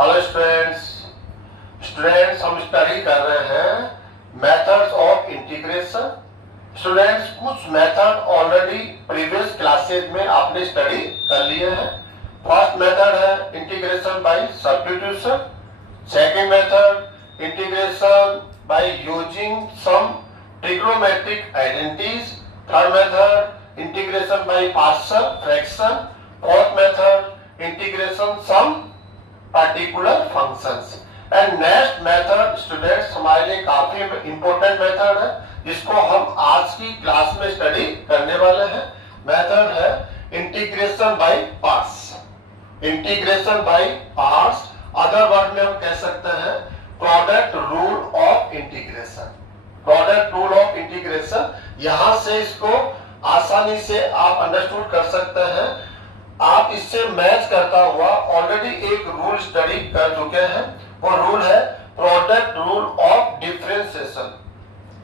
Hello students हम study कर रहे हैं मेथड्स ऑफ इंटीग्रेशन। स्टूडेंट्स कुछ मेथड ऑलरेडी प्रीवियस क्लासेज में आपने स्टडी कर लिए हैं। फर्स्ट मेथड है integration by substitution, second method integration by using some trigonometric identities, third method integration by partial fraction, fourth method integration some particular functions. And next method students हमारे लिए काफी important method है जिसको हम आज की class में स्टडी करने वाले हैं। मेथड है integration by parts. Integration by parts, other word में हम कह सकते हैं product rule of integration. Product rule of integration, यहां से इसको आसानी से आप अंडरस्टूड कर सकते हैं। आप इससे मैच करता हुआ ऑलरेडी एक रूल स्टडी कर चुके हैं, वो रूल है product rule of differentiation.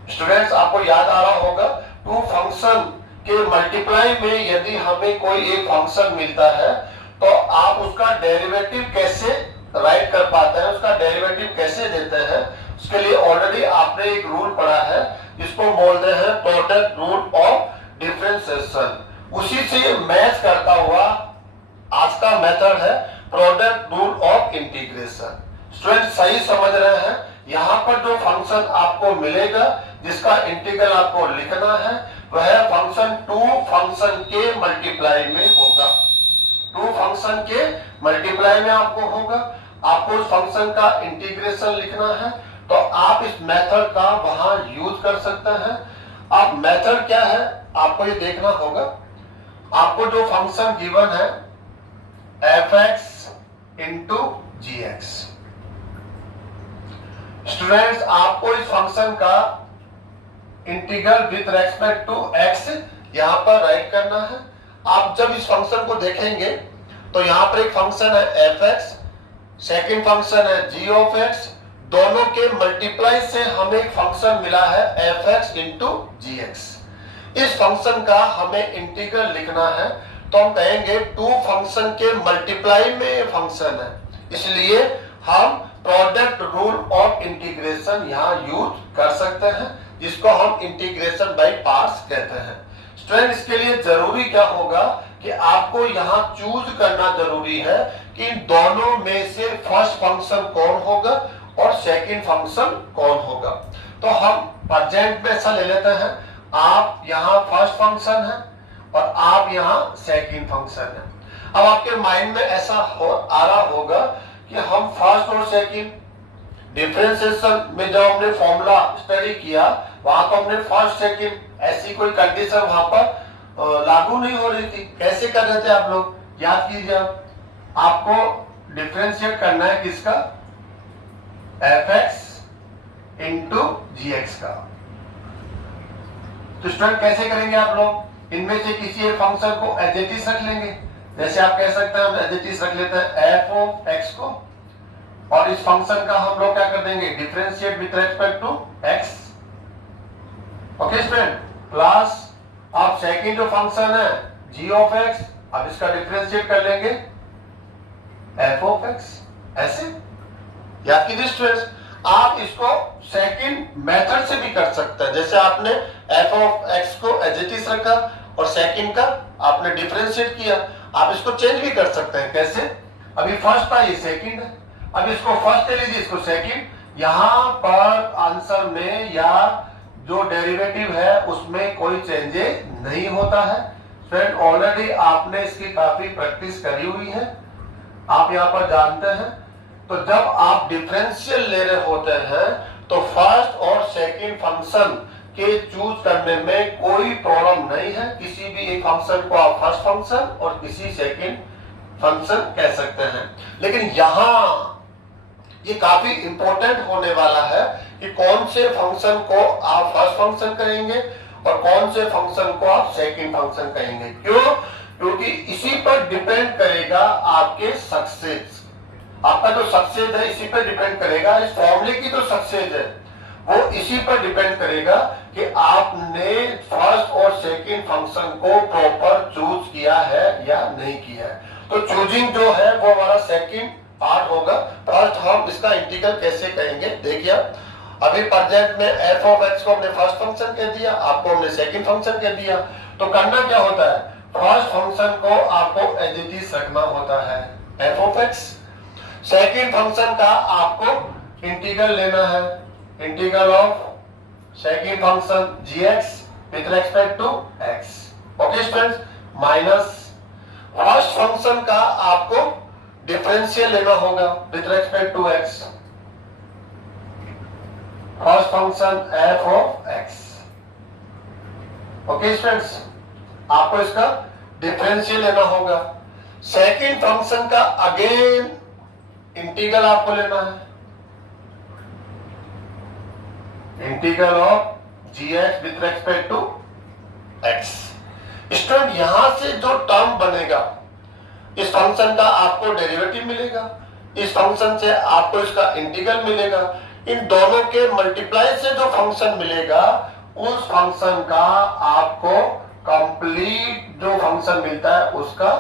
Students आपको याद आ रहा होगा, टू फंक्शन के मल्टीप्लाई में यदि हमें कोई एक फंक्शन मिलता है तो आप उसका डेरिवेटिव कैसे राइट कर पाते हैं, उसका डेरिवेटिव कैसे देते हैं, उसके लिए ऑलरेडी आपने एक रूल पढ़ा है जिसको बोलते हैं प्रोडक्ट रूल ऑफ डिफरेंशिएशन। उसी से मैच करता हुआ आज का मेथड है product rule of integration. Student सही समझ रहे हैं, यहां पर जो फंक्शन आपको मिलेगा जिसका इंटीग्रल आपको लिखना है वह फंक्शन टू फंक्शन के मल्टीप्लाई में होगा। टू फंक्शन के मल्टीप्लाई में आपको होगा, आपको उस फंक्शन का इंटीग्रेशन लिखना है तो आप इस मेथड का वहां यूज कर सकते हैं। अब मेथड क्या है आपको ये देखना होगा। आपको जो फंक्शन गिवन है f(x) इंटू gx, स्टूडेंट्स आपको इस फंक्शन का integral with respect to x यहां पर राइट करना है। आप जब इस फंक्शन को देखेंगे तो यहां पर एक फंक्शन है f(x), सेकंड फंक्शन है g(x), दोनों के मल्टीप्लाई से हमें एक फंक्शन मिला है f(x) इंटू gx। इस फंक्शन का हमें इंटीग्रल लिखना है तो हम कहेंगे टू फंक्शन के मल्टीप्लाई में फंक्शन है, इसलिए हम प्रोडक्ट रूल ऑफ इंटीग्रेशन यहां यूज कर सकते हैं जिसको हम इंटीग्रेशन बाय पार्ट्स कहते हैं। स्टूडेंट इसके लिए जरूरी क्या होगा कि आपको यहां चूज करना जरूरी है कि इन दोनों में से फर्स्ट फंक्शन कौन होगा और सेकंड फंक्शन कौन होगा। तो हम प्रेजेंट में ऐसा ले लेते हैं, आप यहां फर्स्ट फंक्शन है और आप यहां सेकंड फंक्शन है। अब आपके माइंड में ऐसा आ रहा होगा कि हम फर्स्ट और सेकंड डिफरेंशिएशन में जब हमने फॉर्मूला स्टडी किया वहां तो हमने फर्स्ट सेकंड ऐसी कोई कंडीशन वहां पर लागू नहीं हो रही थी। कैसे कर रहे थे आप लोग, याद कीजिए। आपको डिफरेंशिएट करना है किसका, f(x) इंटू gx का। तो स्टूडेंट कैसे करेंगे आप लोग, इनमें से किसी एक फंक्शन को एज इट इज रख लेंगे। जैसे आप कह सकते हैं हम एज इट इज रख लेते हैं f(x) को, और इस फंक्शन का हम लोग क्या कर देंगे, differentiate with respect to x। Okay student, plus आप सेकंड जो फंक्शन है g(x), अब इसका डिफरेंशिएट कर लेंगे f(x). ऐसे याद कीजिए स्टूडेंट्स, आप इसको सेकंड मेथड से भी कर सकते हैं। जैसे आपने f(x) को एज इट इज रखा और सेकंड का आपने डिफरेंशिएट किया, आप इसको चेंज भी कर सकते हैं। कैसे, अभी फर्स्ट था ये सेकंड है, अब इसको फर्स्ट ले लीजिए, इसको सेकंड। यहां पर आंसर में या जो डेरिवेटिव है उसमें कोई चेंजेस नहीं होता है। फ्रेंड ऑलरेडी आपने इसकी काफी प्रैक्टिस करी हुई है, आप यहां पर जानते हैं। तो जब आप डिफरेंशियल ले रहे होते हैं तो फर्स्ट और सेकंड फंक्शन के चूज करने में कोई प्रॉब्लम नहीं है। किसी भी एक फंक्शन को आप फर्स्ट फंक्शन और किसी सेकंड फंक्शन कह सकते हैं। लेकिन यहां ये काफी इंपॉर्टेंट होने वाला है कि कौन से फंक्शन को आप फर्स्ट फंक्शन कहेंगे और कौन से फंक्शन को आप सेकंड फंक्शन कहेंगे। क्यों, क्योंकि इसी पर डिपेंड करेगा आपके सक्सेस। आपका जो सक्सेस है इसी पर डिपेंड करेगा, इस फॉर्मूले की जो सक्सेस है वो इसी पर डिपेंड करेगा कि आपने फर्स्ट और सेकंड फंक्शन को प्रॉपर चूज किया है या नहीं किया है। तो चूजिंग जो है वो हमारा सेकंड पार्ट होगा। फर्स्ट हम इसका इंटीग्रल कैसे करेंगे देखिए। अभी प्रेजेंट में एफ ऑफ एक्स को हमने फर्स्ट फंक्शन कह दिया, आपको हमने सेकंड फंक्शन कह दिया। तो करना क्या होता है, फर्स्ट फंक्शन को आपको एज इट इज रखना होता है f of x. Second function का आपको इंटीग्रल लेना है, integral of second function g x with respect to x. Okay students, minus first function का आपको डिफरेंशियल लेना होगा with respect to x. First function f of x. Okay students, आपको इसका डिफरेंशियल लेना होगा। सेकंड फंक्शन का अगेन इंटीग्रल आपको लेना है, integral of g x with respect to x. Student यहां से जो टर्म बनेगा, इस फंक्शन का आपको डेरिवेटिव मिलेगा, इस फंक्शन से आपको इसका इंटीग्रल मिलेगा। इन दोनों के मल्टीप्लाई से जो फंक्शन मिलेगा, उस फंक्शन का आपको कंप्लीट जो फंक्शन मिलता है उसका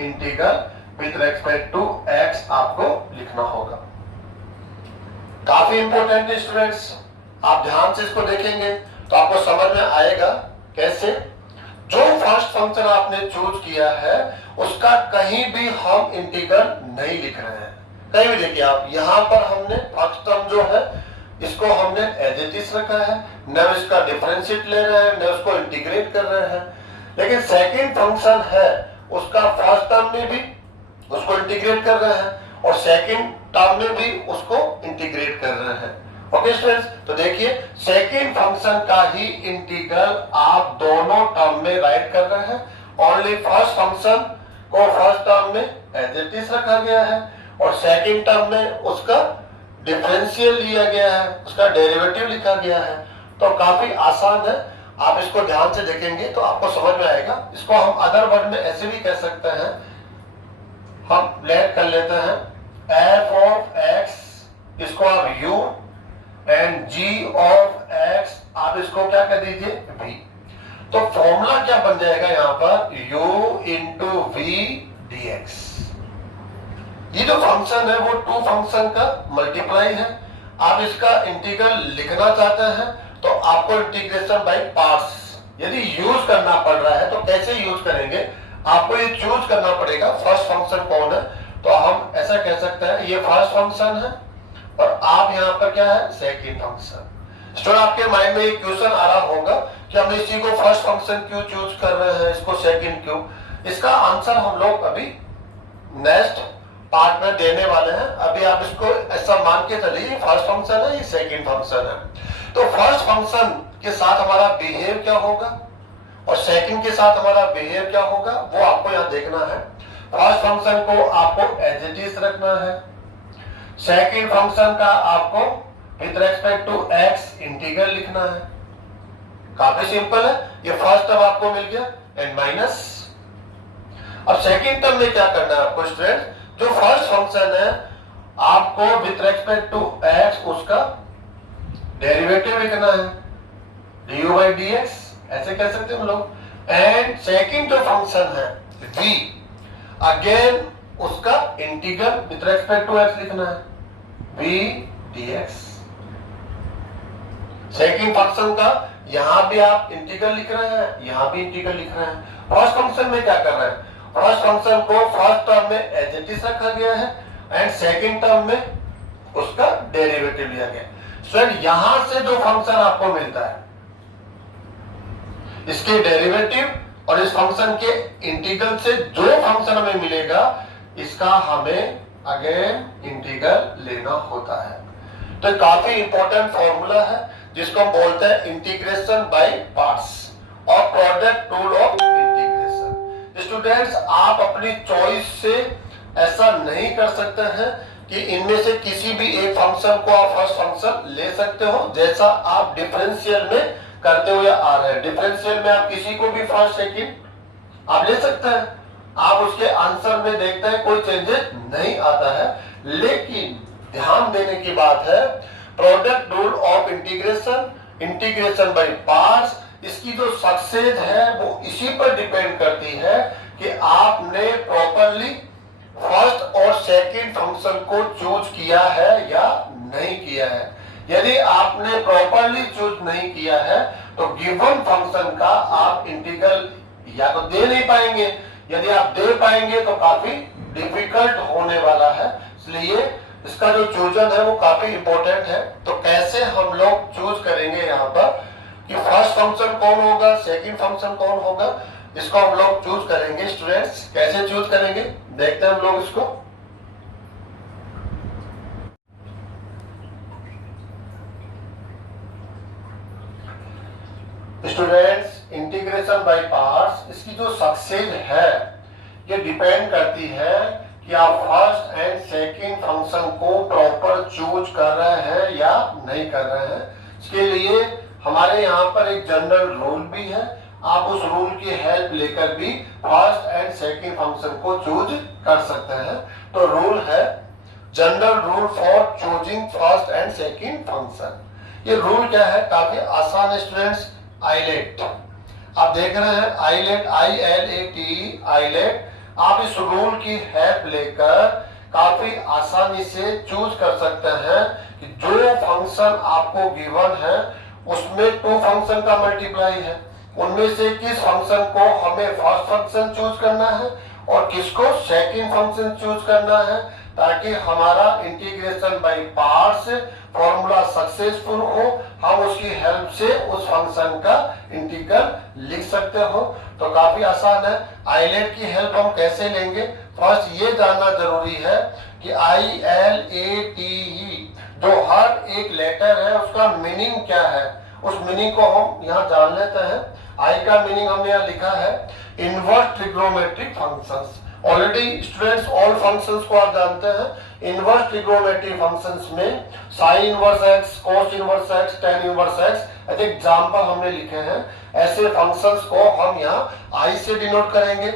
integral with respect to x आपको लिखना होगा। काफी इंपॉर्टेंट है स्टूडेंट्स, आप ध्यान से इसको देखेंगे तो आपको समझ में आएगा कैसे। जो फर्स्ट फंक्शन आपने चूज किया है उसका कहीं भी हम इंटीग्रल नहीं लिख रहे हैं। कहीं भी देखिए आप, यहां पर हमने फर्स्ट टर्म जो है इसको हमने एज इट इज रखा है, न इसका डिफरेंशिएट ले रहे हैं न उसको इंटीग्रेट कर रहे हैं। लेकिन सेकंड फंक्शन है उसका फर्स्ट टर्म में भी उसको इंटीग्रेट कर रहे हैं और सेकंड टर्म में भी उसको इंटीग्रेट कर रहे हैं। ओके स्टूडेंट्स, तो देखिए सेकंड फंक्शन का ही इंटीग्रल आप दोनों टर्म में राइट कर रहे हैं। ओनली फर्स्ट फंक्शन को फर्स्ट टर्म में एज इट इज रखा गया है और सेकंड टर्म में उसका डिफरेंशियल लिया गया है, उसका डेरिवेटिव लिखा गया है। तो काफी आसान है, आप इसको ध्यान से देखेंगे तो आपको समझ में आएगा। इसको हम अदर वर्ड में ऐसे भी कह सकते हैं, हम लेट कर लेते हैं एफ ऑफ एक्स, इसको आप u and g of x आप इसको क्या कर दीजिए v। तो फॉर्मूला क्या बन जाएगा यहां पर, u into v d x. ये जो फंक्शन है वो टू फंक्शन का मल्टीप्लाई है। आप इसका इंटीग्रल लिखना चाहते हैं तो आपको इंटीग्रेशन बाय पार्ट्स यदि यूज करना पड़ रहा है तो कैसे यूज करेंगे, आपको ये चूज करना पड़ेगा फर्स्ट फंक्शन कौन है। तो हम ऐसा कह सकते हैं ये फर्स्ट फंक्शन है और आप यहाँ पर क्या है सेकंड फंक्शन। स्टूडेंट आपके माइंड में एक क्वेश्चन आ रहा होगा कि हम इसी को फर्स्ट फंक्शन क्यों चूज कर रहे हैं, इसको सेकंड क्यों। इसका आंसर हम लोग अभी नेक्स्ट पार्ट में देने वाले हैं। अभी आप इसको ऐसा मान के चलिए फर्स्ट फंक्शन है, ये सेकंड फंक्शन है। तो फर्स्ट फंक्शन के साथ हमारा बिहेव क्या होगा और सेकंड के साथ हमारा बिहेव क्या होगा वो आपको यहाँ देखना है। फर्स्ट फंक्शन को आपको एज इट इज रखना है, सेकंड फंक्शन का आपको with respect to x integral लिखना है। काफी सिंपल है, ये फर्स्ट टर्म आपको मिल गया एंड माइनस। अब सेकंड टर्म में क्या करना है आपको स्टूडेंट, जो फर्स्ट फंक्शन है आपको विद रेस्पेक्ट टू एक्स उसका डेरिवेटिव लिखना है, du by dx ऐसे कह सकते हैं हम लोग। एंड सेकंड जो फंक्शन है v, अगेन उसका integral with respect to x लिखना है, v dx। सेकंड फंक्शन का यहां भी आप इंटीग्रल लिख रहे हैं, यहां भी इंटीग्रल लिख रहे हैं। फर्स्ट फंक्शन में क्या कर रहे हैं, फर्स्ट फंक्शन को फर्स्ट टर्म में एज इट इज रखा गया है एंड सेकंड टर्म में उसका डेरिवेटिव लिया गया। स्टूडेंट यहां से जो फंक्शन आपको मिलता है इसके डेरिवेटिव और इस फंक्शन के इंटीग्रल से जो फंक्शन हमें मिलेगा इसका हमें अगेन इंटीग्रल लेना होता है। तो काफी इंपॉर्टेंट फॉर्मूला है जिसको हम बोलते हैं इंटीग्रेशन बाय पार्ट्स और product rule of integration. Students आप अपनी चॉइस से ऐसा नहीं कर सकते हैं कि इनमें से किसी भी एक फंक्शन को आप फर्स्ट फंक्शन ले सकते हो, जैसा आप डिफरेंशियल में करते हुए आ रहे हैं। डिफरेंशियल में आप किसी को भी फर्स्ट सेकंड आप ले सकते हैं, आप उसके आंसर में देखते हैं कोई चेंजेस नहीं आता है। लेकिन ध्यान देने की बात है product rule of integration, integration by parts, इसकी जो सक्सेस है वो इसी पर डिपेंड करती है कि आपने प्रॉपरली फर्स्ट और सेकंड फंक्शन को चूज किया है या नहीं किया है। यदि आपने प्रॉपरली चूज नहीं किया है तो गिवन फंक्शन का आप इंटीग्रल या तो दे नहीं पाएंगे, यदि आप दे पाएंगे तो काफी डिफिकल्ट होने वाला है। इसलिए इसका जो चूजन है वो काफी इंपॉर्टेंट है। तो कैसे हम लोग चूज करेंगे यहाँ पर कि फर्स्ट फंक्शन कौन होगा, सेकंड फंक्शन कौन होगा, इसको हम लोग चूज करेंगे। स्टूडेंट्स कैसे चूज करेंगे देखते हैं हम लोग इसको। स्टूडेंट्स इंटीग्रेशन बाय पार्ट्स इसकी जो सक्सेस है ये डिपेंड करती है कि आप फर्स्ट एंड सेकंड फंक्शन को प्रॉपर चूज कर रहे हैं या नहीं कर रहे हैं। इसके लिए हमारे यहाँ पर एक जनरल रूल भी है, आप उस रूल की हेल्प लेकर भी फर्स्ट एंड सेकंड फंक्शन को चूज कर सकते हैं। तो रूल है general rule for choosing first and second function. ये रूल क्या है, काफी आसान स्टूडेंट्स। आइलेट आप देख रहे हैं, आइलेट ILAT आइलेट। आप इस रूल की हेल्प लेकर काफी आसानी से चूज कर सकते हैं कि जो फंक्शन आपको गिवन है उसमें टू फंक्शन का मल्टीप्लाई है, उनमें से किस फंक्शन को हमें फर्स्ट फंक्शन चूज करना है और किसको सेकंड फंक्शन चूज करना है, ताकि हमारा integration by parts formula successful हो, हम उसकी हेल्प से उस फंक्शन का इंटीग्रल लिख सकते हो। तो काफी आसान है। आइलेट की हेल्प हम कैसे लेंगे, फर्स्ट ये जानना जरूरी है कि ILATE जो हर एक लेटर है उसका मीनिंग क्या है, उस मीनिंग को हम यहाँ जान लेते हैं। आई का मीनिंग हमने यहाँ लिखा है inverse trigonometric functions. Already students all functions को आप जानते हैं। इनवर्स ट्रिग्नोमेट्रिक फंक्शंस में sign inverse x, cos inverse x, tan inverse x ऐसे एग्जांपल हमने लिखे हैं। ऐसे फंक्शंस को हम यहाँ आई से डिनोट करेंगे।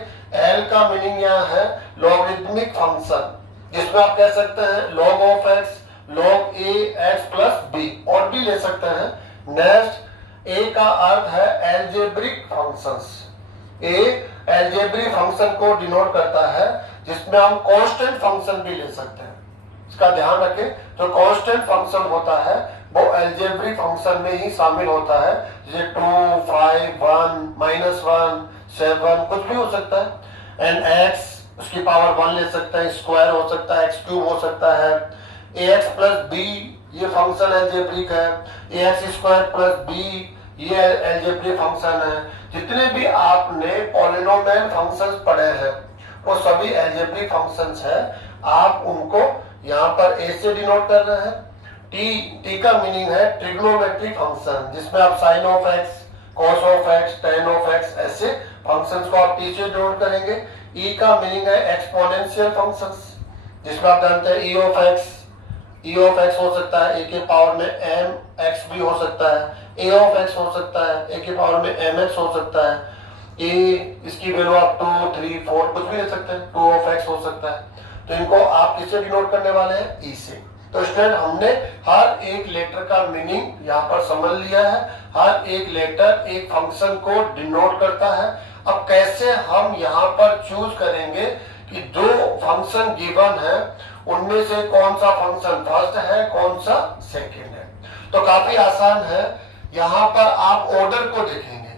एल का मीनिंग यहाँ है लॉगरिथमिक फंक्शन, जिसमें आप कह सकते हैं log of x, log a x plus b, और भी ले सकते हैं। नेक्स्ट ए का अर्थ है एल्जेब्रिक फंक्शंस। ए एल्जेब्रिक फंक्शन को डिनोट करता है, जिसमें हम कांस्टेंट फंक्शन भी ले सकते हैं। इसका ध्यान रखें, जो कांस्टेंट फंक्शन होता है वो एल्जेब्रिक फंक्शन में ही शामिल होता है, जैसे 2, 5, 1, -1, 7 कुछ भी हो सकता है। एंड एक्स उसकी पावर 1 ले सकते हैं, स्क्वायर हो सकता है, एक्स क्यूब हो सकता है। ax प्लस बी ये फंक्शन एल्जेब्रिक है। ax स्क्वायर प्लस बी ये एल्जेब्रिक फंक्शन है। जितने भी आपने पॉलिनोमियल फंक्शंस पढ़े हैं वो सभी एल्जेब्रिक फंक्शंस है। आप उनको यहाँ पर a से डिनोट कर रहे हैं। t का मीनिंग है ट्रिग्नोमेट्रिक फंक्शन, जिसमें आप sine of x, cos of x, tan of x ऐसे फंक्शंस को आप t से डिनोट करेंगे। e का मीनिंग है एक्सपोनेंशियल फंक्शंस, जिसमें आप जानते हैं e ऑफ एक्स हो सकता है a के पावर में m x भी हो सकता है, a ऑफ x हो सकता है a के पावर में mx हो सकता है, a इसकी वैल्यू आप 2, 3, 4 कुछ भी ले सकते हैं, 2 ऑफ x हो सकता है। तो इनको आप किससे डिनोट करने वाले हैं, e से। तो स्टूडेंट हमने हर एक लेटर का मीनिंग यहाँ पर समझ लिया है। हर एक लेटर एक फंक्शन को डिनोट करता है। अब कैसे हम यहाँ पर चूज करेंगे कि जो फंक्शन गिवन है उनमें से कौन सा फंक्शन फर्स्ट है, कौन सा सेकंड है। तो काफी आसान है। यहाँ पर आप ऑर्डर को देखेंगे,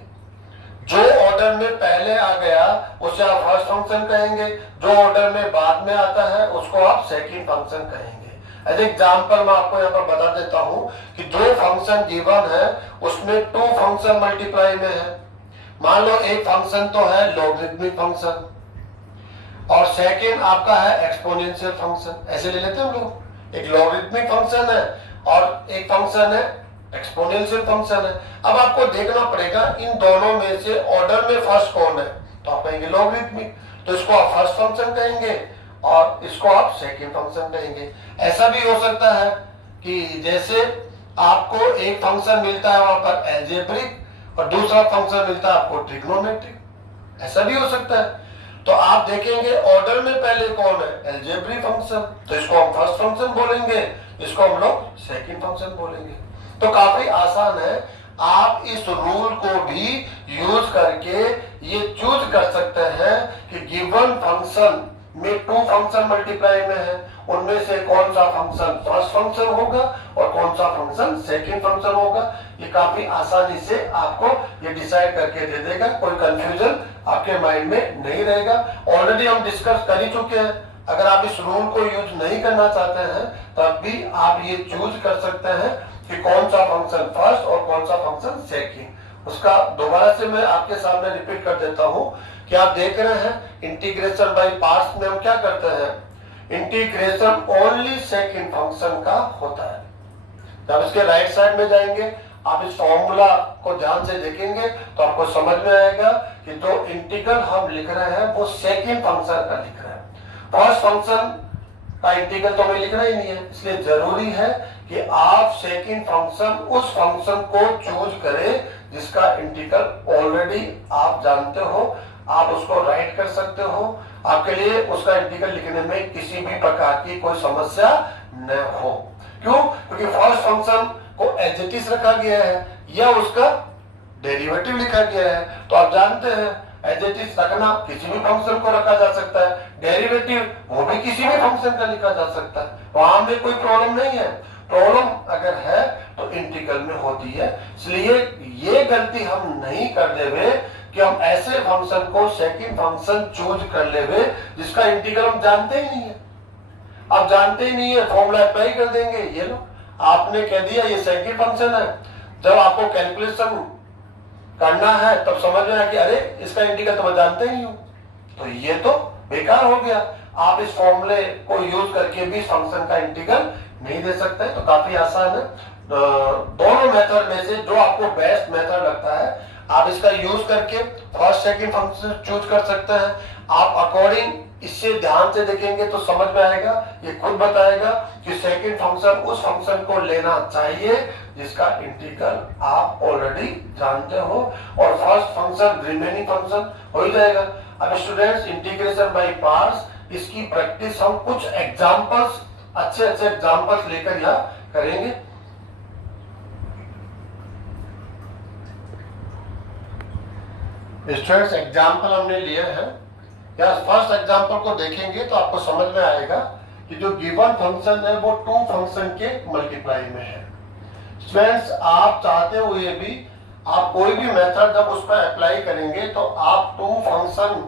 जो ऑर्डर में पहले आ गया उसे आप फर्स्ट फंक्शन कहेंगे, जो ऑर्डर में बाद में आता है उसको आप सेकंड फंक्शन कहेंगे। एज एग्जाम्पल मैं आपको यहाँ पर बता देता हूँ कि जो फंक्शन गिवन है उसमें टू फंक्शन मल्टीप्लाई में है। मान लो एक फंक्शन तो है लॉगरिथमिक फंक्शन और सेकंड आपका है एक्सपोनेंशियल फंक्शन, ऐसे ले लेते हैं हम लोग। एक लॉगरिथमिक फंक्शन है और एक फंक्शन है एक्सपोनेंशियल फंक्शन है। अब आपको देखना पड़ेगा इन दोनों में से ऑर्डर में फर्स्ट कौन है, तो आप कहेंगे लॉगरिथमिक, तो इसको आप फर्स्ट फंक्शन कहेंगे और इसको आप सेकंड फंक्शन कहेंगे। ऐसा भी हो सकता है कि जैसे आपको एक फंक्शन मिलता है वहां पर एल्जेब्रिक और दूसरा फंक्शन मिलता है आपको ट्रिग्नोमेट्रिक, ऐसा भी हो सकता है। तो आप देखेंगे ऑर्डर में पहले कौन है, एल्जेब्रिक फंक्शन, तो इसको हम फर्स्ट फंक्शन बोलेंगे, इसको हम लोग सेकंड फंक्शन बोलेंगे। तो काफी आसान है। आप इस रूल को भी यूज करके ये चूज कर सकते हैं कि गिवन फंक्शन में 2 फंक्शन मल्टीप्लाई में है, उनमें से कौन सा फंक्शन फर्स्ट फंक्शन होगा और कौन सा फंक्शन सेकंड फंक्शन होगा, ये काफी आसानी से आपको ये डिसाइड करके दे देगा, कोई कंफ्यूजन आपके माइंड में नहीं रहेगा। ऑलरेडी हम डिस्कस कर ही चुके हैं। अगर आप इस रूल को यूज नहीं करना चाहते हैं तब भी आप ये चूज कर सकते हैं कि कौन सा फंक्शन फर्स्ट और कौन सा फंक्शन सेकंड। उसका दोबारा से मैं आपके सामने रिपीट कर देता हूं कि आप देख रहे हैं इंटीग्रेशन बाय पार्ट्स में हम क्या करते हैं, इंटीग्रेशन ओनली सेकंड फंक्शन का होता है। जब इसके राइट साइड में जाएंगे आप इस फॉर्मूला को ध्यान से देखेंगे तो आपको समझ में आएगा कि जो इंटीग्रल हम लिख रहे हैं वो सेकंड फंक्शन का लिख रहे हैं, फर्स्ट फंक्शन का इंटीग्रल तो हमें लिखना ही नहीं है। इसलिए जरूरी है कि आप सेकंड फंक्शन उस फंक्शन को चूज करें जिसका इंटीग्रल ऑलरेडी आप जानते हो, आप उसको राइट कर सकते हो, आपके लिए उसका इंटीग्रल लिखने में किसी भी प्रकार की कोई समस्या न हो। क्यों? क्योंकि फर्स्ट फंक्शन को एज इट इज रखा गया है या उसका डेरिवेटिव लिखा गया है, तो आप जानते हैं एज इट इज रखना किसी भी फंक्शन को रखा जा सकता है, डेरिवेटिव वो भी किसी भी फंक्शन का लिखा जा सकता है, वहां में कोई प्रॉब्लम नहीं है। प्रॉब्लम अगर है तो इंटीग्रल में होती है। इसलिए ये गलती हम नहीं कर देवे कि हम ऐसे फंक्शन को सेकंड फंक्शन चूज कर लेवे जिसका इंटीग्रल हम जानते ही नहीं है। आप जानते ही नहीं है, फॉर्मूला अप्लाई कर देंगे, ये लो आपने कह दिया ये सेकंड फंक्शन है, जब आपको कैलकुलेशन करना है तब समझ में आया कि अरे इसका इंटीग्रल तो मैं जानते ही हूं, तो ये तो बेकार हो गया। आप इस फॉर्मूले को यूज करके भी फंक्शन का इंटीग्रल नहीं दे सकते, तो काफी आसान है। दोनों मेथड में से जो आपको बेस्ट मेथड लगता है आप इसका यूज करके फर्स्ट सेकंड फंक्शन चूज कर सकते हैं। आप अकॉर्डिंग इससे ध्यान से देखेंगे तो समझ में आएगा, ये खुद बताएगा कि सेकंड फंक्शन उस फंक्शन को लेना चाहिए जिसका इंटीग्रल आप ऑलरेडी जानते हो और फर्स्ट फंक्शन रिमेनिंग फंक्शन हो ही जाएगा। अब स्टूडेंट्स इंटीग्रेशन बाय पार्ट्स इसकी प्रैक्टिस हम कुछ एग्जांपल्स अच्छे एग्जांपल्स लेकर यहाँ करेंगे। स्टूडेंट्स एग्जांपल हमने लिए हैं, या फर्स्ट एग्जांपल को देखेंगे तो आपको समझ में आएगा कि जो गिवन फंक्शन है वो 2 फंक्शन के मल्टीप्लाई में है। स्टूडेंट्स आप चाहते हुए भी आप कोई भी मेथड जब उस पर अप्लाई करेंगे तो आप 2 फंक्शन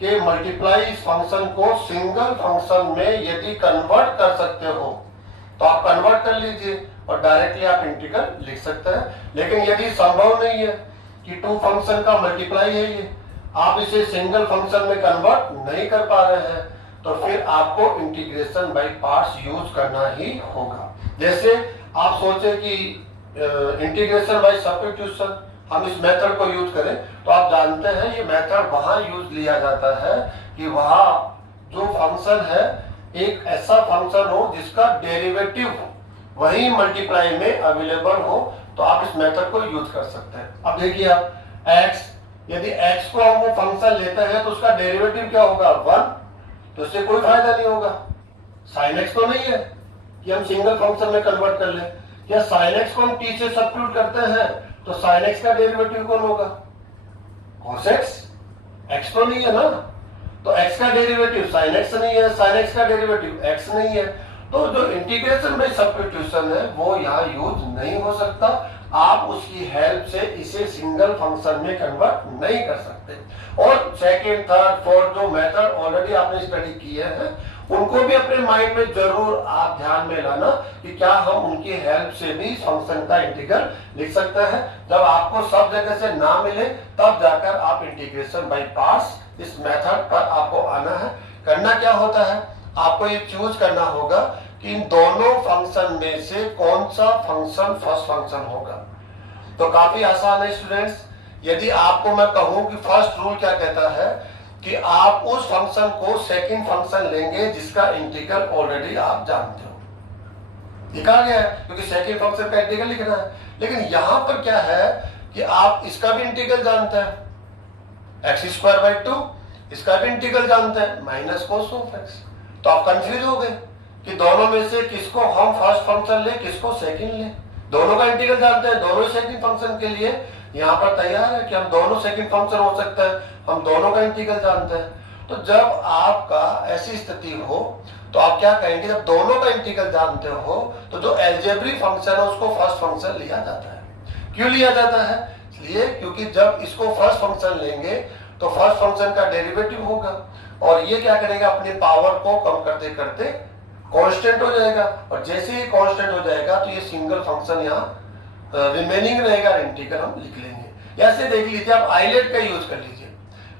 के मल्टीप्लाई फंक्शन को सिंगल फंक्शन में यदि कन्वर्ट कर सकते हो तो आप कन्वर्ट कर लीजिए और डायरेक्टली आप इंटीग्रल लिख सकते हैं। लेकिन यदि संभव नहीं है कि 2 फंक्शन का मल्टीप्लाई है ये, आप इसे सिंगल फंक्शन में कन्वर्ट नहीं कर पा रहे हैं, तो फिर आपको इंटीग्रेशन बाय पार्ट्स यूज करना ही होगा। जैसे आप सोचे कि इंटीग्रेशन बाय सब्स्टिट्यूशन हम इस मेथड को यूज करें, तो आप जानते हैं ये मेथड वहां यूज लिया जाता है कि वहां जो फंक्शन है एक ऐसा फंक्शन हो जिसका डेरिवेटिव वही मल्टीप्लाई में अवेलेबल हो, तो आप इस मेथड को यूज कर सकते हैं। अब देखिए आप x, यदि x को हम वो फंक्शन लेते हैं तो उसका डेरिवेटिव क्या होगा 1, तो इससे कोई फायदा नहीं होगा। sin x तो नहीं है कि हम सिंगल फंक्शन में कन्वर्ट कर ले, या sin x को हम t से सब्स्टिट्यूट करते हैं तो sin x का डेरिवेटिव कौन होगा cos x, x तो नहीं है ना, तो x का डेरिवेटिव sin x नहीं है, sin x का डेरिवेटिव x नहीं है, तो जो इंटीग्रेशन बाय सब्स्टिट्यूशन है वो यहाँ यूज नहीं हो सकता। आप उसकी हेल्प से इसे सिंगल फंक्शन में कन्वर्ट नहीं कर सकते। और सेकंड, थर्ड, फोर्थ जो मेथड ऑलरेडी आपने स्टडी किए हैं उनको भी अपने माइंड में जरूर आप ध्यान में लाना कि क्या हम उनकी हेल्प से भी फंक्शन का इंटीग्रल लिख सकते हैं। जब आपको सब जगह से ना मिले तब जाकर आप इंटीग्रेशन बाय पार्ट्स इस मेथड पर आपको आना है। करना क्या होता है, आपको ये चूज करना होगा कि इन दोनों फंक्शन में से कौन सा फंक्शन फर्स्ट फंक्शन होगा। तो काफी आसान है स्टूडेंट्स। यदि आपको मैं कहूं कि फर्स्ट रूल क्या कहता है कि आप उस फंक्शन को सेकंड फंक्शन लेंगे जिसका इंटीग्रल ऑलरेडी आप जानते हो, लिखा गया है क्योंकि सेकंड फंक्शन का इंटीग्रल लिखना है। लेकिन यहां पर क्या है कि आप इसका भी इंटीग्रल जानते हैं x²/2, इसका भी इंटीग्रल जानते हैं -cos x, तो आप कंफ्यूज हो गए कि दोनों में से किसको हम फर्स्ट फंक्शन ले किसको सेकंड ले। दोनों का इंटीग्रल जानते हैं, दोनों सेकंड फंक्शन के लिए यहाँ पर तैयार है कि हम दोनों सेकंड फंक्शन हो सकता है, हम दोनों का इंटीग्रल जानते हैं। तो जब आपका ऐसी स्थिति हो तो आप क्या कहेंगे, जब दोनों का इंटीग्रल जानते हो तो जो अलजेब्रिक फंक्शन है उसको फर्स्ट फंक्शन लिया जाता है। क्यों लिया जाता है? इसलिए क्योंकि जब इसको फर्स्ट फंक्शन लेंगे तो फर्स्ट फंक्शन का डेरिवेटिव होगा और ये क्या करेगा, अपनी पावर को कम करते करते कांस्टेंट हो जाएगा और जैसे ही कांस्टेंट हो जाएगा तो ये सिंगल फंक्शन यहाँ रिमेनिंग रहेगा, इंटीग्रल हम लिख लेंगे। ऐसे देख लीजिए, आप आइलेट का यूज कर लीजिए।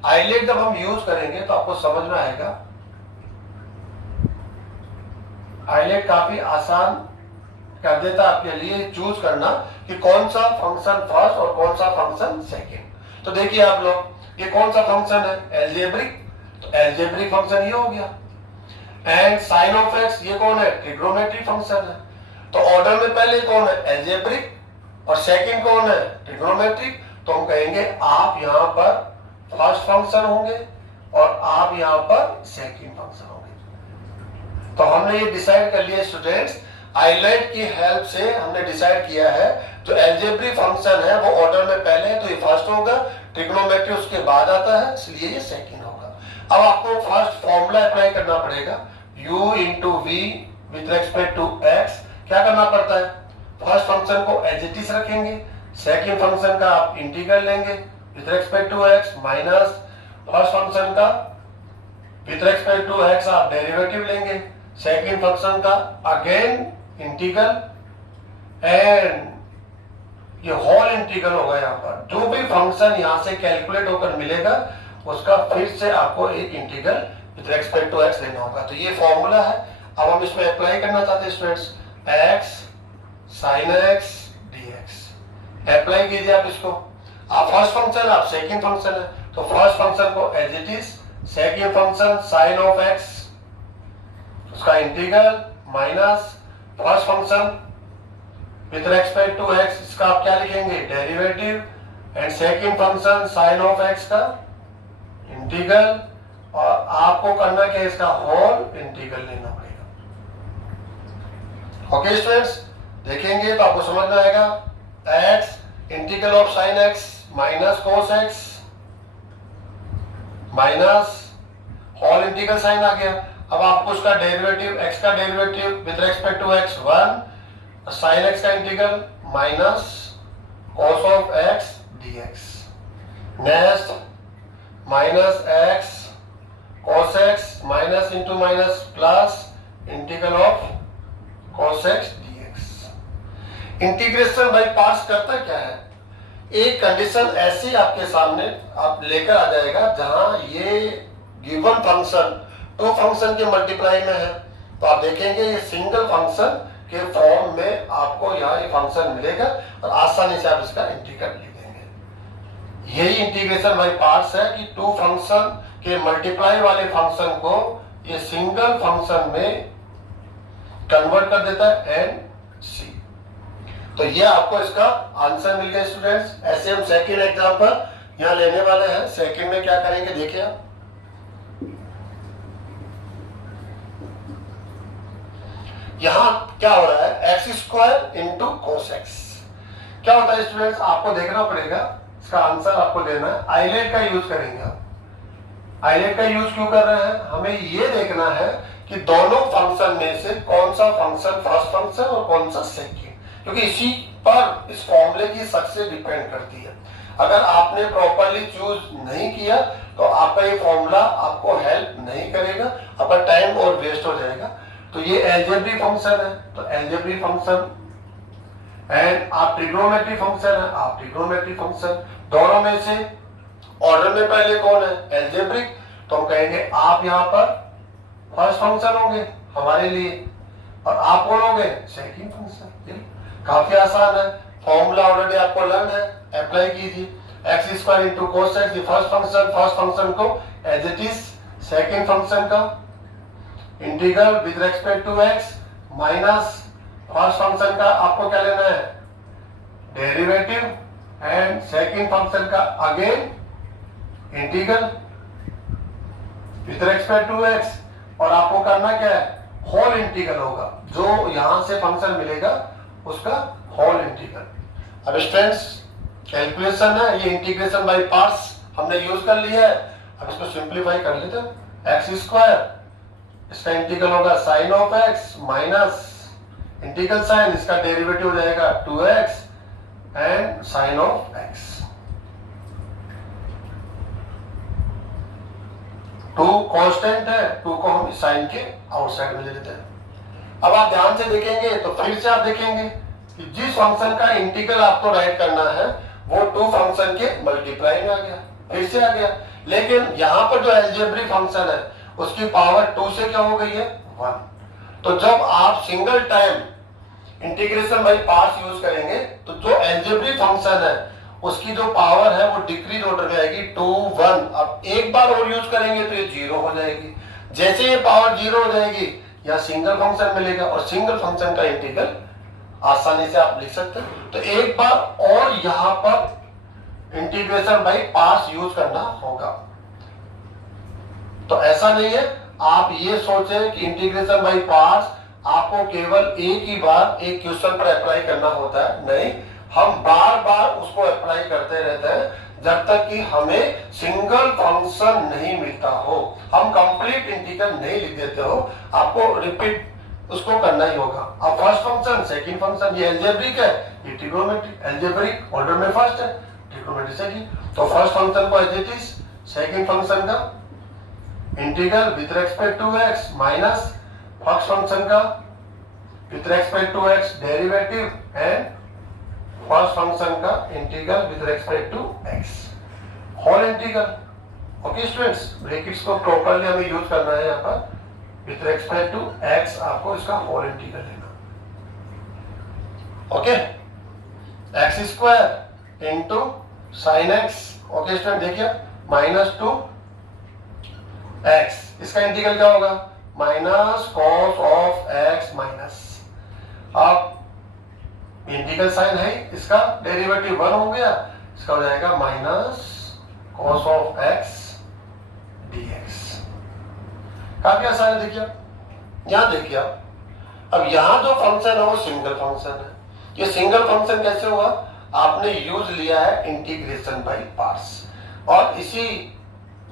आइलेट जब हम यूज करेंगे तो आपको समझ में आएगा। आइलेट काफी आसान कर देता है आपके लिए चूज करना कि कौन सा फंक्शन फर्स्ट और कौन सा फंक्शन सेकंड। तो देखिए आप लोग, ये कौन सा फंक्शन है, अलजेब्रिक, तो अलजेब्रिक फंक्शन ये हो गया। एंड साइन ऑफ एक्स ये कौन है, ट्रिग्नोमेट्रिक फंक्शन है। तो ऑर्डर में पहले कौन है, अलजेब्रिक, और सेकंड कौन है, ट्रिग्नोमेट्रिक। तो हम कहेंगे आप यहां पर फर्स्ट फंक्शन होंगे और आप यहां पर सेकंड फंक्शन होंगे। तो हमने ये डिसाइड कर लिया स्टूडेंट्स, आइलेट की हेल्प से हमने डिसाइड किया है जो अलजेब्रिक फंक्शन है वो ऑर्डर में पहले है तो ये फर्स्ट होगा, ट्रिग्नोमेट्री उसके बाद आता है इसलिए ये सेकंड होगा। अब आपको फर्स्ट फॉर्मूला अप्लाई करना पड़ेगा, u into v with respect to x। क्या करना पड़ता है, फर्स्ट फंक्शन को एज इट इज रखेंगे, सेकंड फंक्शन का आप इंटीग्रल लेंगे with respect to x minus first function का विथ रेस्पेक्ट टू x आप डेरिवेटिव लेंगे, सेकंड फंक्शन का अगेन इंटीग्रल एंड ये होल इंटीग्रल होगा। यहाँ पर जो भी फंक्शन यहाँ से कैलकुलेट होकर मिलेगा उसका फिर से आपको एक integral with respect to x लेना होगा। तो ये फॉर्मूला है। अब हम इसमें अप्लाई करना चाहते हैं students, x sin x dx apply कीजिए आप इसको। आप फर्स्ट फंक्शन, आप सेकंड फंक्शन है तो फर्स्ट फंक्शन को as it is, second function sin of x उसका integral minus first function with respect to x इसका आप क्या लिखेंगे, derivative, and second function sin of x का इंटीग्रल, और आपको करना क्या है, इसका होल इंटीग्रल लेना पड़ेगा। ओके स्टूडेंट्स, देखेंगे तो आपको समझ में आएगा। x integral of sin x minus cos x minus whole integral sine आ गया। अब आपको उसका डेरिवेटिव, x का derivative with respect to x 1, sin x का इंटीग्रल minus cos of x dx, next minus x cos x minus into minus plus integral of cos x dx। Integration by parts करता क्या है, एक condition ऐसी आपके सामने आप लेकर आ जाएगा जहां ये गिवन फंक्शन दो फंक्शन के मल्टीप्लाई में है तो आप देखेंगे ये सिंगल फंक्शन के फॉर्म में आपको यहाँ ये फंक्शन मिलेगा और आसानी से आप इसका इंटीग्रल लिख देंगे। यही इंटीग्रेशन बाय पार्ट्स है कि टू फंक्शन के मल्टीप्लाई वाले फंक्शन को ये सिंगल फंक्शन में कन्वर्ट कर देता है एंड सी। तो ये आपको इसका आंसर मिल गया स्टूडेंट्स। ऐसे हम सेकेंड एग्जाम्पल यहाँ लेने वाले हैं। सेकेंड में क्या करेंगे देखिए आप, यहां क्या हो रहा है, x square into cos x. क्या होता है स्टूडेंट्स, आपको देखना पड़ेगा, इसका आंसर आपको देना है। आइलेट का यूज करेंगे आप। आइलेट का यूज क्यों कर रहे हैं, हमें ये देखना है कि दोनों फंक्शन में से कौन सा फंक्शन फर्स्ट फंक्शन और कौन सा सेकंड, क्योंकि इसी पर इस फॉर्मूले की सक्सेस डिपेंड करती है। अगर आपने प्रॉपरली चूज नहीं किया तो आपका ये फॉर्मूला आपको हेल्प नहीं करेगा, आपका टाइम और वेस्ट हो जाएगा। तो ये अलजेब्रिक फंक्शन है तो अलजेब्रिक फंक्शन, एंड आप ट्रिग्नोमेट्रिक फंक्शन है, आप ट्रिग्नोमेट्रिक फंक्शन। दोनों में से ऑर्डर में पहले कौन है, अलजेब्रिक, तो हम कहेंगे आप यहाँ पर फर्स्ट फंक्शन होंगे हमारे लिए और आप कौन होंगे, सेकंड फंक्शन। काफी आसान है, फॉर्मूला ऑलरेडी आपको लर्न है, अप्लाई कीजिए। X square into cos x, first function को as it is, second function का integral with respect to x minus first function का आपको क्या लेना है, डेरिवेटिव, एंड सेकंड फंक्शन का again integral with respect to x, और आपको करना क्या है, होल इंटीग्रल होगा, जो यहां से फंक्शन मिलेगा उसका होल इंटीग्रल। अब स्टूडेंट्स कैलकुलेशन है, ये इंटीग्रेशन बाय पार्ट्स हमने यूज कर लिया है। अब इसको सिंप्लीफाई कर लेते हैं। एक्स स्क्वायर, इसका इंटीग्रल होगा sine of x minus integral sine, इसका डेरिवेटिव हो जाएगा 2x and sine of x. 2 constant है, 2 को हम साइन के आउटसाइड में ले लेते हैं। अब आप ध्यान से देखेंगे तो फिर से आप देखेंगे कि जिस फंक्शन का इंटीग्रल आपको राइट करना है वो 2 फंक्शन के मल्टीप्लाई में आ गया, फिर से आ गया। लेकिन यहां पर जो अलजेब्रिक फंक्शन है उसकी पावर 2 से क्या हो गई है 1। तो जब आप single time integration by parts use करेंगे तो जो अलजेब्रिक फंक्शन है उसकी जो पावर है वो डिक्रीज ऑर्डर में आएगी 2 1। अब एक बार और यूज करेंगे तो ये 0 हो जाएगी। जैसे ये पावर 0 हो जाएगी या सिंगल फंक्शन मिलेगा और सिंगल फंक्शन का इंटीग्रल आसानी से आप लिख सकते हैं। तो एक बार और यहां पर इंटीग्रेशन बाय पार्ट्स यूज करना होगा। तो ऐसा नहीं है आप ये सोचें कि इंटीग्रेशन बाय पार्ट्स आपको केवल एक ही बार एक क्वेश्चन पर अप्लाई करना होता है, नहीं, हम बार बार उसको अप्लाई करते रहते हैं जब तक कि हमें सिंगल फंक्शन नहीं मिलता हो, हम कंप्लीट इंटीग्रल नहीं लिख देते हो, आपको रिपीट उसको करना ही होगा। अब फर्स्ट फंक्शन सेकंड फंक्शन ये अलजेब्रिक है, ये ट्रिग्नोमेट्रिक, अलजेब्रिक ऑर्डर में फर्स्ट है, ट्रिग्नोमेट्रिक सेकंड। तो फर्स्ट फंक्शन को as it is, second function का integral with respect to x minus first function का with respect to x derivative and first function का integral with respect to x whole integral. Okay students, brackets को properly हमें use करना है यहाँ पर, with respect to x आपको इसका होल इंटीग्रल लेना। Okay, x square into sine x. Okay student देखिए माइनस 2x, इसका इंटीग्रल क्या होगा minus cos of x minus, अब इंटीग्रल साइन है इसका डेरिवेटिव 1 हो गया, इसका हो जाएगा minus cos of x dx। काफी आसान है। देखिए यहां देखिए आप, अब यहां जो फंक्शन है वो सिंगल फंक्शन है। ये सिंगल फंक्शन कैसे हुआ, आपने यूज लिया है इंटीग्रेशन बाय पार्ट्स, और इसी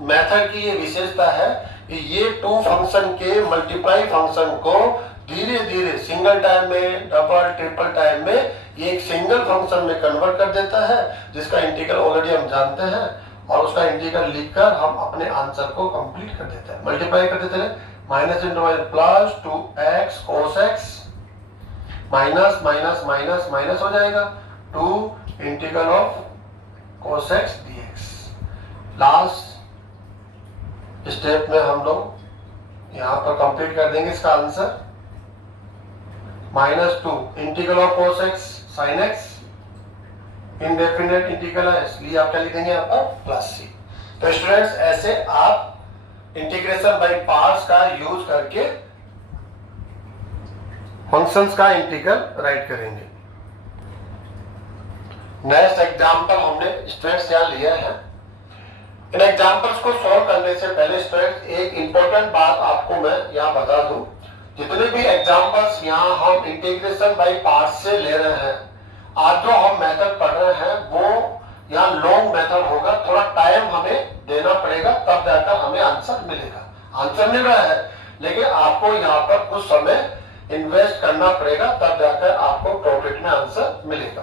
मेथड की ये विशेषता है कि ये 2 फंक्शन के मल्टीप्लाई फंक्शन को धीरे धीरे सिंगल टाइम में, डबल ट्रिपल टाइम में ये एक सिंगल फंक्शन में कन्वर्ट कर देता है, जिसका इंटीग्रल ऑलरेडी हम जानते हैं, और उसका इंटीग्रल लिखकर हम अपने आंसर को कंप्लीट कर देते हैं, मल्टीप्लाई कर देते हैं। Minus into minus plus 2x cos x minus minus minus minus हो जाएगा 2 integral of cos x dx। Last step में हम लोग यहां पर कंप्लीट कर देंगे इसका answer, minus 2 integral of cos x sin x, indefinite integral है इसलिए आप क्या लिखेंगे यहाँ पर प्लस c। तो स्टूडेंट्स ऐसे आप इंटीग्रेशन बाय पार्ट्स का यूज करके फंक्शंस का इंटीग्रल राइट करेंगे। नेक्स्ट एग्जांपल हमने स्टूडेंट्स यहाँ लिया है। इन एग्जांपल्स को सॉल्व करने से पहले स्टूडेंट्स एक इंपॉर्टेंट बात आपको मैं यहाँ बता दूं, जितने भी एग्जांपल्स यहाँ हम इंटीग्रेशन बाय पार्ट्स से ले रहे हैं, आज जो हम मेथड पढ़ रहे हैं वो यहाँ लॉन्ग मेथड होगा, थोड़ा टाइम हमें देना पड़ेगा तब जाकर हमें आंसर मिलेगा। आंसर मिल रहा है लेकिन आपको यहाँ पर कुछ समय इन्वेस्ट करना पड़ेगा तब जाकर आपको प्रॉफिट में आंसर मिलेगा।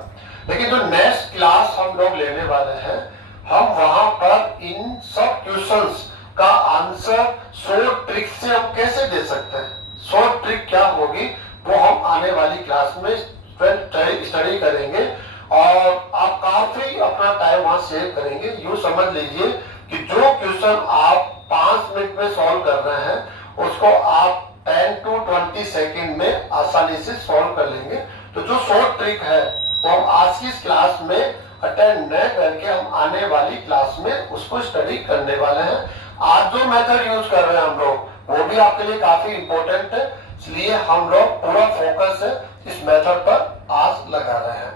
लेकिन जो नेक्स्ट क्लास हम लोग लेने वाले हैं, हम वहां पर इन सब क्वेश्चंस का आंसर शॉर्ट ट्रिक से हम कैसे दे सकते हैं, शॉर्ट ट्रिक क्या होगी वो हम आने वाली क्लास में स्टडी करेंगे, और आप काफी अपना टाइम वहां सेव करेंगे। यूं समझ लीजिए कि जो क्वेश्चन आप 5 मिनट में सॉल्व कर रहे हैं उसको आप 10 to 20 सेकंड में आसानी से सॉल्व कर लेंगे। तो जो शॉर्ट ट्रिक है वो हम आज की क्लास में अटेंड न करके हम आने वाली क्लास में उसको स्टडी करने वाले हैं। आज जो मेथड यूज कर रहे हैं हम लोग वो भी आपके लिए काफी इंपॉर्टेंट है, इसलिए हम लोग पूरा फोकस है इस मेथड पर आज लगा रहे हैं।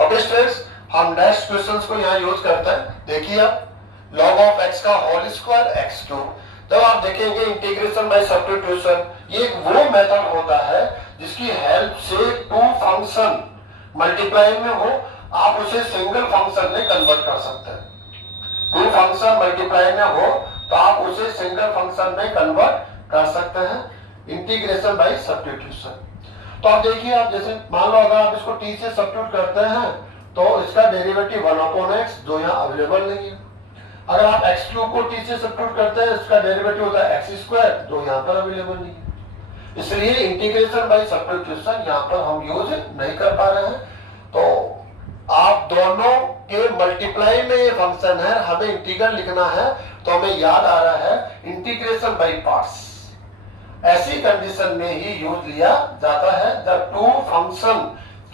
ओके स्टूडेंट्स, हम नेक्स्ट क्वेश्चंस को यहाँ यूज करते हैं। देखिए आप, log ऑफ x का होल स्क्वायर x क्यूब। जब आप देखेंगे इंटीग्रेशन बाय सब्स्टिट्यूशन, ये वो मेथड होता है जिसकी हेल्प से 2 फंक्शन मल्टीप्लाई में हो आप उसे सिंगल फंक्शन में कन्वर्ट कर सकते हैं। 2 फंक्शन मल्टीप्लाई में हो उसे सिंगल फंक्शन में कन्वर्ट कर सकते हैं इंटीग्रेशन बाय सब्स्टिट्यूशन। तो आप देखिए, आप जैसे मान लो अगर आप इसको t से सब्स्टिट्यूट करते हैं तो इसका डेरिवेटिव 1/x जो यहाँ अवेलेबल नहीं है। अगर आप x क्यूब को t से सब्स्टिट्यूट करते हैं इसका डेरिवेटिव होता है x स्क्वायर जो यहाँ पर अवेलेबल नहीं है। इसलिए इंटीग्रेशन बाय सब्स्टिट्यूशन यहाँ पर हम यूज नहीं कर पा रहे हैं। तो आप दोनों के मल्टीप्लाई में ये फंक्शन है, हमें इंटीग्रल लिखना है तो हमें याद आ रहा है इंटीग्रेशन बाय पार्ट्स। ऐसी कंडीशन में ही यूज लिया जाता है जब टू फंक्शन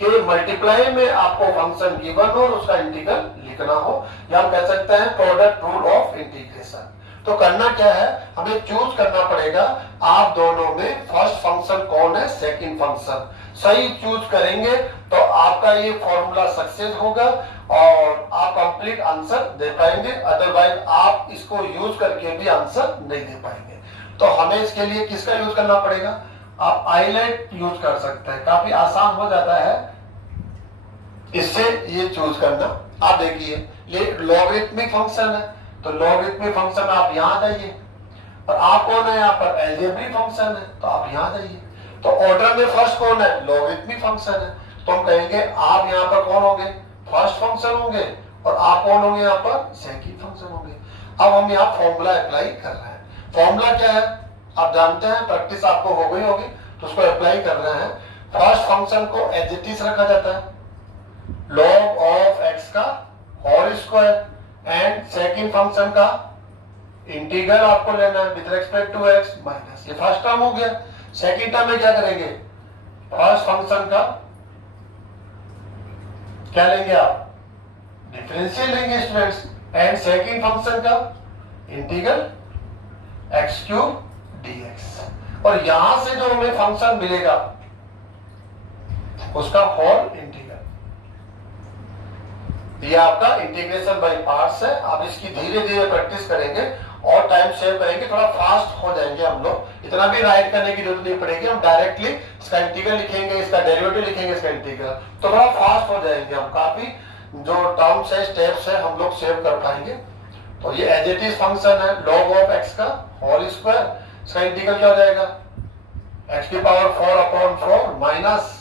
के मल्टीप्लाई में आपको फंक्शन गिवन हो और उसका इंटीग्रल लिखना हो, या हम कह सकते हैं प्रोडक्ट रूल ऑफ इंटीग्रेशन। तो करना क्या है, हमें चूज करना पड़ेगा आप दोनों में फर्स्ट फंक्शन कौन है, सेकंड फंक्शन। सही चूज करेंगे तो आपका ये फॉर्मूला सक्सेस होगा और आप कंप्लीट आंसर दे पाएंगे, अदरवाइज आप इसको यूज करके भी आंसर नहीं दे पाएंगे। तो हमें इसके लिए किसका यूज करना पड़ेगा, आप आईलेट यूज कर सकते हैं, काफी आसान हो जाता है इससे ये चूज करना। आप देखिए ये लॉगरिथमिक फंक्शन है तो लॉगरिथमिक फंक्शन आप यहां जाइए, और आप कौन है यहाँ पर, अलजेब्रिक फंक्शन है तो आप यहां जाइए। तो ऑर्डर में फर्स्ट कौन है, लॉगरिथमिक फंक्शन है, तो हम कहेंगे आप यहाँ पर कौन होंगे, फर्स्ट फंक्शन होंगे, और आप कौन होंगे यहाँ पर, सेकंड फंक्शन होंगे। अब हम यहाँ फॉर्मूला अप्लाई कर रहे हैं। फॉर्मूला क्या है आप जानते हैं, प्रैक्टिस आपको हो गई होगी, तो उसको अप्लाई कर रहे हैं। फर्स्ट फंक्शन को एज इट इज रखा जाता है, log ऑफ x का whole square, and second function का इंटीग्रल आपको लेना है with respect to x minus. ये फर्स्ट टर्म हो गया। सेकंड टर्म में क्या करेंगे, फर्स्ट फंक्शन का क्या लेंगे आप, डिफरेंशियल लेंगे स्टूडेंट्स, एंड सेकंड फंक्शन का इंटीग्रल x क्यूब dx, और यहां से जो हमें फंक्शन मिलेगा उसका होल इंटीग्रल। ये आपका इंटीग्रेशन बाय पार्ट्स है। आप इसकी धीरे धीरे प्रैक्टिस करेंगे और टाइम सेव करेंगे, थोड़ा फास्ट हो जाएंगे हम लोग। इतना भी राइट करने की जरूरत नहीं पड़ेगी, हम डायरेक्टली इसका इंटीग्रल लिखेंगे, इसका डेरिवेटिव लिखेंगे, इसका इंटीग्रल, तो थोड़ा फास्ट हो जाएंगे हम। काफी जो टर्म्स है, स्टेप्स है, हम लोग सेव कर पाएंगे। तो ये एज इट इज फंक्शन है, log ऑफ x का होल स्क्वायर, इसका इंटीग्रल क्या हो जाएगा, x की पावर 4/4 माइनस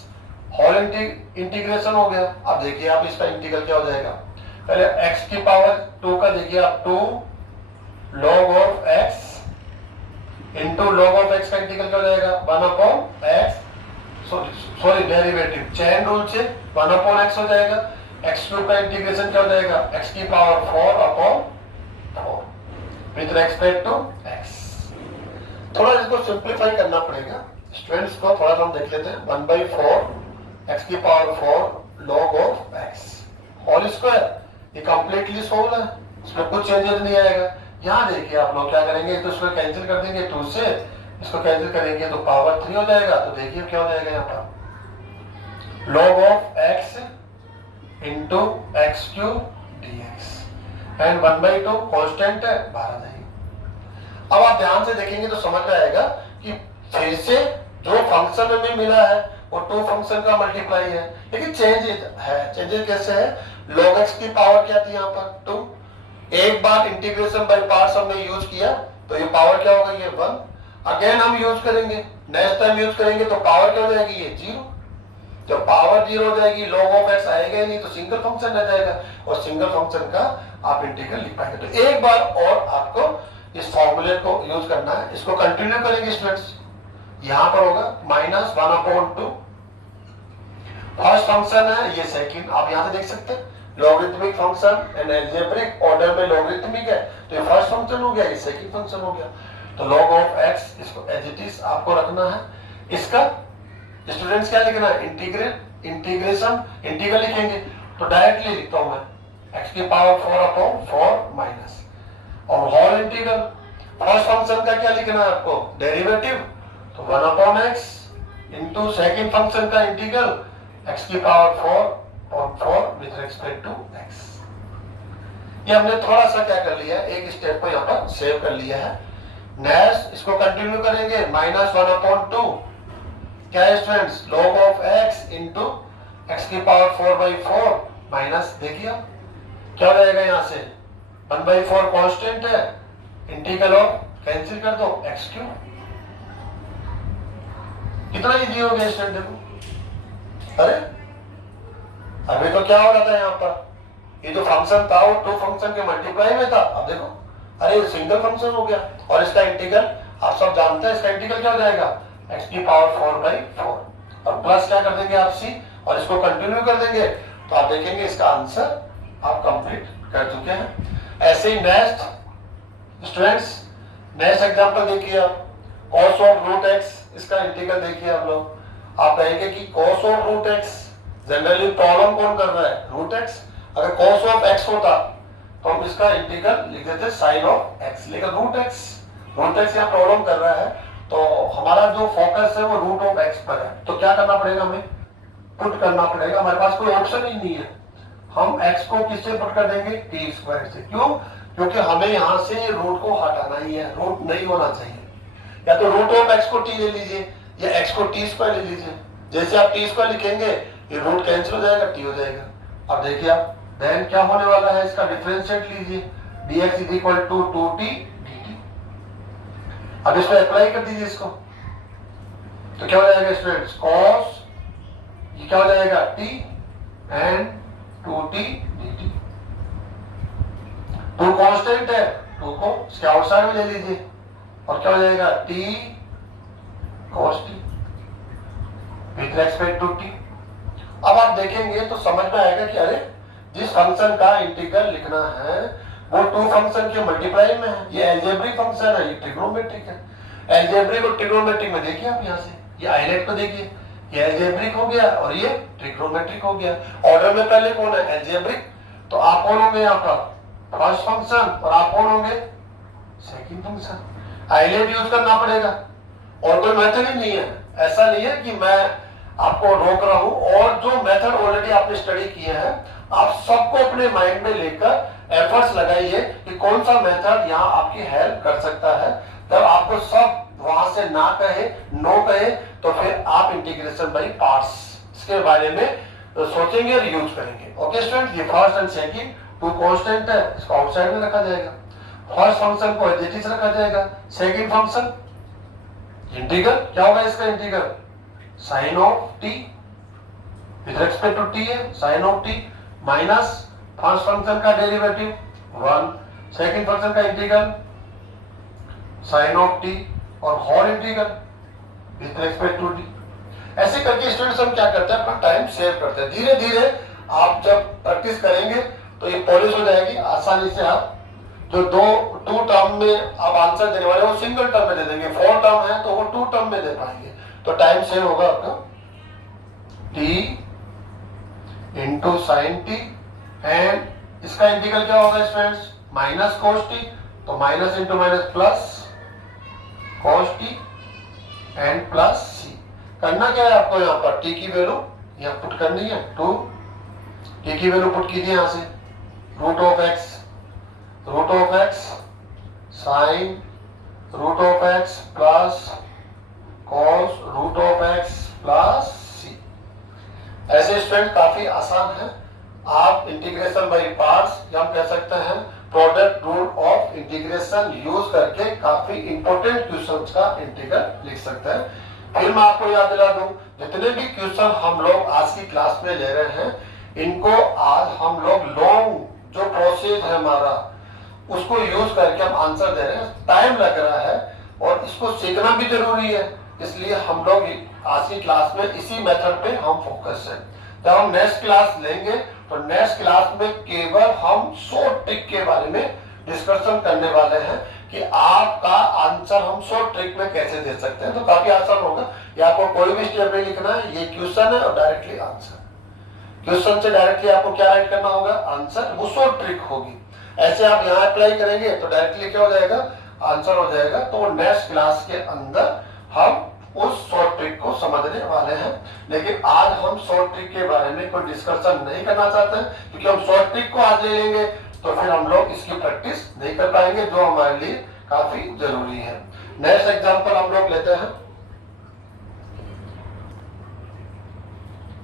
होल इंटीग्रेशन हो गया। अब देखिए आप इसका इंटीग्रल क्या हो जाएगा, पहले x की पावर 2 का देखिए आप 2 log of x into log of x का इंटीग्रल क्या हो जाएगा, 1/x, sorry derivative chain rule से 1/x हो जाएगा। x क्यूब का इंटीग्रेशन क्या हो जाएगा, x की power 4/4 with respect to x। थोड़ा इसको सिंप्लीफाई करना पड़ेगा स्टूडेंट्स को, थोड़ा हम देख लेते हैं। 1/4 x की power 4 log of x whole square, ये कंप्लीटली सोल्व है, इसमें कुछ चेंजेस नहीं आएगा। यहाँ देखिए आप लोग क्या करेंगे, तो इसको कैंसिल कर देंगे 2 से, इसको कैंसिल करेंगे तो पावर 3 हो जाएगा। तो देखिए क्या हो जाएगा यहाँ पर, log of x into x cube dx, and 1/2 constant है, बाहर जाएगी। अब आप ध्यान से देखेंगे तो समझ में आएगा कि फिर से जो फंक्शन हमें मिला है वो टू फंक्शन का मल्टीप्लाई है, लेकिन चेंज है। चेंजेस कैसे है, log x की पावर क्या थी यहाँ पर 2, एक बार इंटीग्रेशन बाय पार्ट्स हमने यूज किया तो ये पावर क्या हो गई है 1। अगेन हम यूज करेंगे, नेक्स्ट टाइम यूज करेंगे तो पावर क्या हो जाएगी, ये 0। जब पावर 0 हो जाएगी, log ऑफ x आएगा ही नहीं, तो सिंगल फंक्शन रह जाएगा, और सिंगल फंक्शन का आप इंटीग्रल लिख पाएंगे। तो एक बार और आपको इस फॉर्मूले को यूज करना है, इसको कंटिन्यू करेंगे स्टूडेंट्स। यहां पर होगा -1/2, फर्स्ट फंक्शन है, ये सेकंड, आप यहां से देख सकते हैं logarithmic function and algebraic order में लॉगरिथमिक है, तो ये फर्स्ट फंक्शन हो गया, ये सेकंड फंक्शन हो गया। तो log ऑफ x इसको एज इट इज आपको रखना है। इसका स्टूडेंट्स क्या लिखना है, इंटीग्रेशन इंटीग्रल लिखेंगे, तो डायरेक्टली लिखता हूं मैं x की पावर 4/4 माइनस, और होल इंटीग्रल फर्स्ट फंक्शन का क्या लिखना है आपको, डेरिवेटिव, तो 1/x इंटू सेकंड फंक्शन का इंटीग्रल x की power 4/4 with respect to x। ये हमने थोड़ा सा क्या कर लिया है, एक स्टेप को यहाँ पर सेव कर लिया है। नेक्स्ट इसको कंटिन्यू करेंगे, -1/2 क्या है students, log of x into x की पावर 4/4 माइनस, देखिए क्या हो जाएगा यहाँ से 1/4 कांस्टेंट है, इंटीग्रल ऑफ कैंसिल कर दो, एक्स क्यूब। कितना इजी हो गया स्टूडेंट, देखो। अरे अभी तो क्या हो रहा था यहाँ पर, ये जो फंक्शन था वो टू फंक्शन के मल्टीप्लाई में था, अब देखो अरे सिंगल फंक्शन हो गया। और इसका इंटीग्रल आप सब जानते हैं, इसका इंटीग्रल क्या हो जाएगा, एक्स की पावर 4/4 और प्लस क्या कर देंगे आप सी, और इसको कंटिन्यू कर देंगे तो आप देखेंगे इसका आंसर आप कंप्लीट कर चुके हैं। ऐसे ही नेक्स्ट स्टूडेंट्स, नेक्स्ट एग्जांपल देखिए आप, cos ऑफ रूट एक्स, इसका इंटीग्रल देखिए आप लोग। आप कहेंगे कि cos of root x, generally problem कौन कर रहा है, रूट एक्स। अगर cos ऑफ एक्स होता तो हम इसका इंटीग्रल लिख देते साइन ऑफ एक्स, लेकिन रूट एक्स यहाँ प्रॉब्लम कर रहा है तो हमारा जो फोकस है वो रूट ऑफ एक्स पर है। तो क्या करना पड़ेगा, हमें पुट करना पड़ेगा, हमारे पास कोई ऑप्शन ही नहीं है। हम x को किससे पुट कर देंगे, टी स्क्वायर से। क्यों, क्योंकि हमें यहाँ से रूट को हटाना ही है, रूट नहीं होना चाहिए। या तो रूट ऑफ x को t ले लीजिए या x को टी स्क्वायर ले लीजिए। जैसे आप टी स्क्वायर लिखेंगे ये रूट कैंसिल हो जाएगा, टी हो जाएगा। अब देखिए आप देन क्या होने वाला है, इसका डिफरेंशिएट लीजिए, dx is equal to 2t dt। अब इसको अप्लाई कर दीजिए इसको, तो क्या हो जाएगा स्टूडेंट्स, cos ये क्या हो जाएगा t and 2t dt। 2 constant है, 2 को इसके आउटसाइड में ले लीजिए और क्या हो जाएगा t cos t with respect to t। अब आप देखेंगे तो समझ में आएगा कि अरे जिस फंक्शन का इंटीग्रल लिखना है वो टू फंक्शन के मल्टीप्लाई में है। ये अलजेब्रिक फंक्शन है, ये ट्रिग्नोमेट्रिक है। अलजेब्रिक और ट्रिग्नोमेट्रिक में देखिए आप यहाँ से, ये आइलेट को देखिए, ये अलजेब्रिक हो गया और ये ट्रिग्नोमेट्रिक हो गया। ऑर्डर में पहले कौन है, अलजेब्रिक, तो आप कौन होंगे यहाँ पर फर्स्ट फंक्शन और आप कौन होंगे सेकंड फंक्शन। आइलेट यूज करना पड़ेगा और कोई मेथड ही नहीं है। ऐसा नहीं है कि मैं आपको रोक रहा हूं, और जो मेथड ऑलरेडी आपने स्टडी किए हैं आप सबको अपने माइंड में लेकर एफर्ट्स लगाइए कि कौन सा मेथड यहाँ आपकी हेल्प कर सकता है। जब आपको सब वहां से ना कहे, नो कहे, तो फिर आप इंटीग्रेशन बाय पार्ट्स इसके बारे में सोचेंगे और यूज करेंगे। ओके स्टूडेंट, ये first and second two constant है, इसको आउटसाइड में रखा जाएगा। फर्स्ट फंक्शन को एज इट इज रखा जाएगा, सेकंड फंक्शन इंटीग्रल क्या होगा, इसका integral sine of t with respect to t है, sine of t minus first function का डेरिवेटिव 1, सेकंड फंक्शन का इंटीग्रल साइन ऑफ टी और whole integral with respect to t. ऐसे करके स्टूडेंट्स हम क्या करते हैं, अपना टाइम सेव करते हैं। धीरे धीरे आप जब प्रैक्टिस करेंगे तो ये पॉलिश हो जाएगी, आसानी से आप जो टू टर्म में आप आंसर देने वाले वो सिंगल टर्म में दे देंगे, 4 टर्म है तो वो 2 टर्म में दे पाएंगे, तो टाइम सेव होगा आपका t into sine T and इसका इंटीग्रल क्या होगा स्टूडेंट्स, माइनस cos t, तो minus into minus plus cos t and plus c। करना क्या है आपको, यहाँ पर t की वैल्यू यहाँ पुट करनी है, 2 t की वैल्यू पुट कीजिए यहाँ से, root of x sine root of x plus cos root of x plus c। ऐसे स्टूडेंट काफी आसान है। आप इंटीग्रेशन बाय पार्ट्स या हम कह सकते हैं product rule of integration use करके काफी इंपॉर्टेंट क्वेश्चंस का इंटीग्रल लिख सकते हैं। फिर मैं आपको याद दिला दूं, जितने भी क्वेश्चन हम लोग आज की क्लास में ले रहे हैं, इनको आज हम लोग लॉन्ग जो प्रोसेस है हमारा उसको यूज करके हम आंसर दे रहे हैं। टाइम लग रहा है और इसको सीखना भी जरूरी है, इसलिए हम लोग आज की क्लास में इसी मेथड पे हम फोकस है। जब हम नेक्स्ट क्लास लेंगे तो नेक्स्ट क्लास में केवल हम शॉर्ट ट्रिक के बारे में डिस्कशन करने वाले हैं कि आपका आंसर हम शॉर्ट ट्रिक में कैसे दे सकते हैं। तो काफी आसान होगा, ये आपको कोई भी स्टेप नहीं लिखना है, ये क्वेश्चन है और डायरेक्टली आंसर, क्वेश्चन से डायरेक्टली आपको क्या राइट करना होगा, आंसर, वो शॉर्ट ट्रिक होगी। ऐसे आप यहाँ अप्लाई करेंगे तो डायरेक्टली क्या हो जाएगा, आंसर हो जाएगा। तो नेक्स्ट क्लास के अंदर हम उस शॉर्ट ट्रिक को समझने वाले हैं, लेकिन आज हम शॉर्ट ट्रिक के बारे में कोई डिस्कशन नहीं करना चाहते हैं, क्योंकि हम शॉर्ट ट्रिक को आज ले लेंगे तो फिर हम लोग इसकी प्रैक्टिस नहीं कर पाएंगे, जो हमारे लिए काफी जरूरी है। नेक्स्ट एग्जांपल हम लोग लेते हैं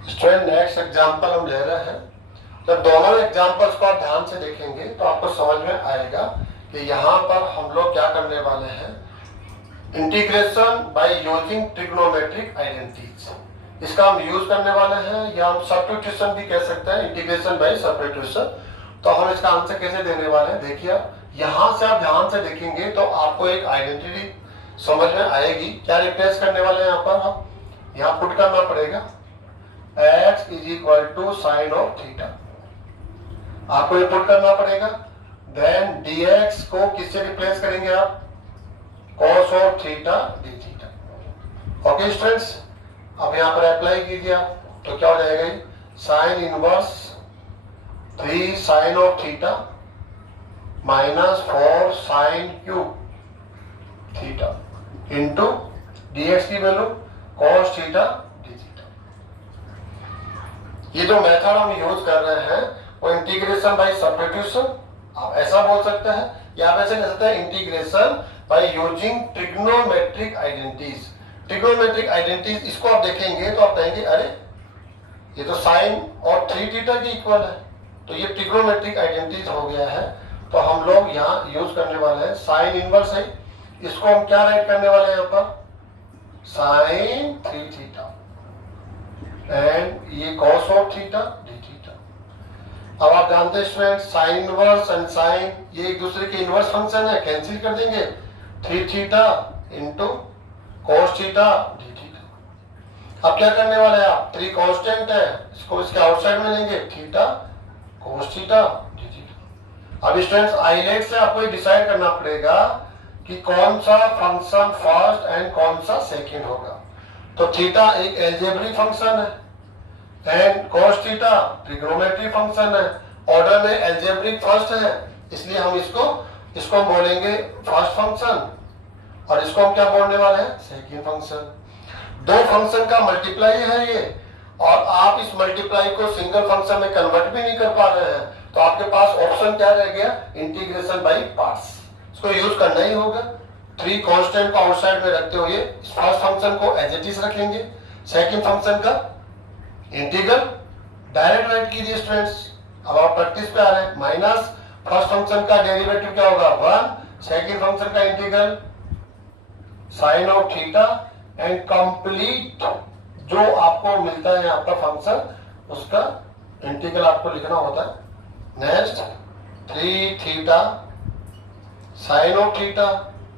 स्टूडेंट, नेक्स्ट एग्जांपल हम ले रहे हैं। जब दोनों एग्जांपल्स को आप ध्यान से देखेंगे तो आपको समझ में आएगा कि यहाँ पर हम लोग क्या करने वाले हैं, integration by using trigonometric identities, इसका हम यूज करने वाले हैं, या हम सब्स्टिट्यूशन भी कह सकते हैं, इंटीग्रेशन बाय सब्स्टिट्यूशन। तो हम इसका आंसर कैसे देने वाले हैं, देखिए यहां से आप ध्यान से देखेंगे तो आपको एक आइडेंटिटी समझ में आएगी। क्या रिप्लेस करने वाले हैं यहाँ पर, हम यहाँ पुट करना पड़ेगा x is equal to sine of theta, आपको ये पुट करना पड़ेगा। देन dx को किससे रिप्लेस करेंगे आप, cos of theta d theta. Okay students, अब यहाँ पर अप्लाई कीजिए आप, तो क्या हो जाएगा, sine inverse 3 sine of theta minus 4 sine cube theta into dx की value cos theta d theta. ये जो मेथड हम यूज कर रहे हैं वो इंटीग्रेशन बाय सब्स्टिट्यूशन, आप ऐसा बोल सकते हैं, या आप ऐसे कह सकते हैं integration by using trigonometric identities. Trigonometric identities, इसको आप देखेंगे तो आप कहेंगे अरे ये तो साइन और 3 थीटा के इक्वल है, तो ये ट्रिग्नोमेट्रिक आइडेंटिटीज हो गया है। तो हम लोग यहाँ यूज करने वाले हैं साइन इनवर्स है, इसको हम क्या राइट करने वाले हैं यहाँ पर, साइन 3 थीटा एंड ये cos of theta d theta. अब आप जानते हैं student, sine inverse and sine ये एक दूसरे के इनवर्स फंक्शन है, कैंसिल कर देंगे, 3 theta into cos theta d theta. अब क्या करने वाले हैं आप, 3 कांस्टेंट है, इसको इसके आउटसाइड में लेंगे, theta cos theta d theta. अब स्टूडेंट्स आइलेट से आपको डिसाइड करना पड़ेगा कि कौन सा फंक्शन फर्स्ट एंड कौन सा सेकंड होगा। तो थीटा एक एल्जेब्रिक फंक्शन है and cos theta trigonometric function है, ऑर्डर में एल्जेब्रिक फर्स्ट है, इसलिए हम इसको हम बोलेंगे फर्स्ट फंक्शन और इसको हम क्या बोलने वाले हैं, सेकंड फंक्शन। दो फंक्शन का मल्टीप्लाई है ये, और आप इस मल्टीप्लाई को सिंगल फंक्शन में कन्वर्ट भी नहीं कर पा रहे हैं, तो आपके पास ऑप्शन क्या रह गया, इंटीग्रेशन बाय पार्ट्स, इसको यूज करना ही होगा। 3 कांस्टेंट को आउटसाइड में रखते हुए इस फर्स्ट फंक्शन को एज इट इज रखेंगे, सेकंड फंक्शन का इंटीग्रल डायरेक्ट राइट कीजिए स्टूडेंट्स। अब आप प्रैक्टिस पे आ रहे हैं, माइनस फर्स्ट फंक्शन का डेरिवेटिव क्या होगा 1, सेकंड फंक्शन का integral sine of theta and complete जो आपको मिलता है यहाँ पर फंक्शन, उसका इंटीग्रल आपको लिखना होता है। Next 3 theta sine of theta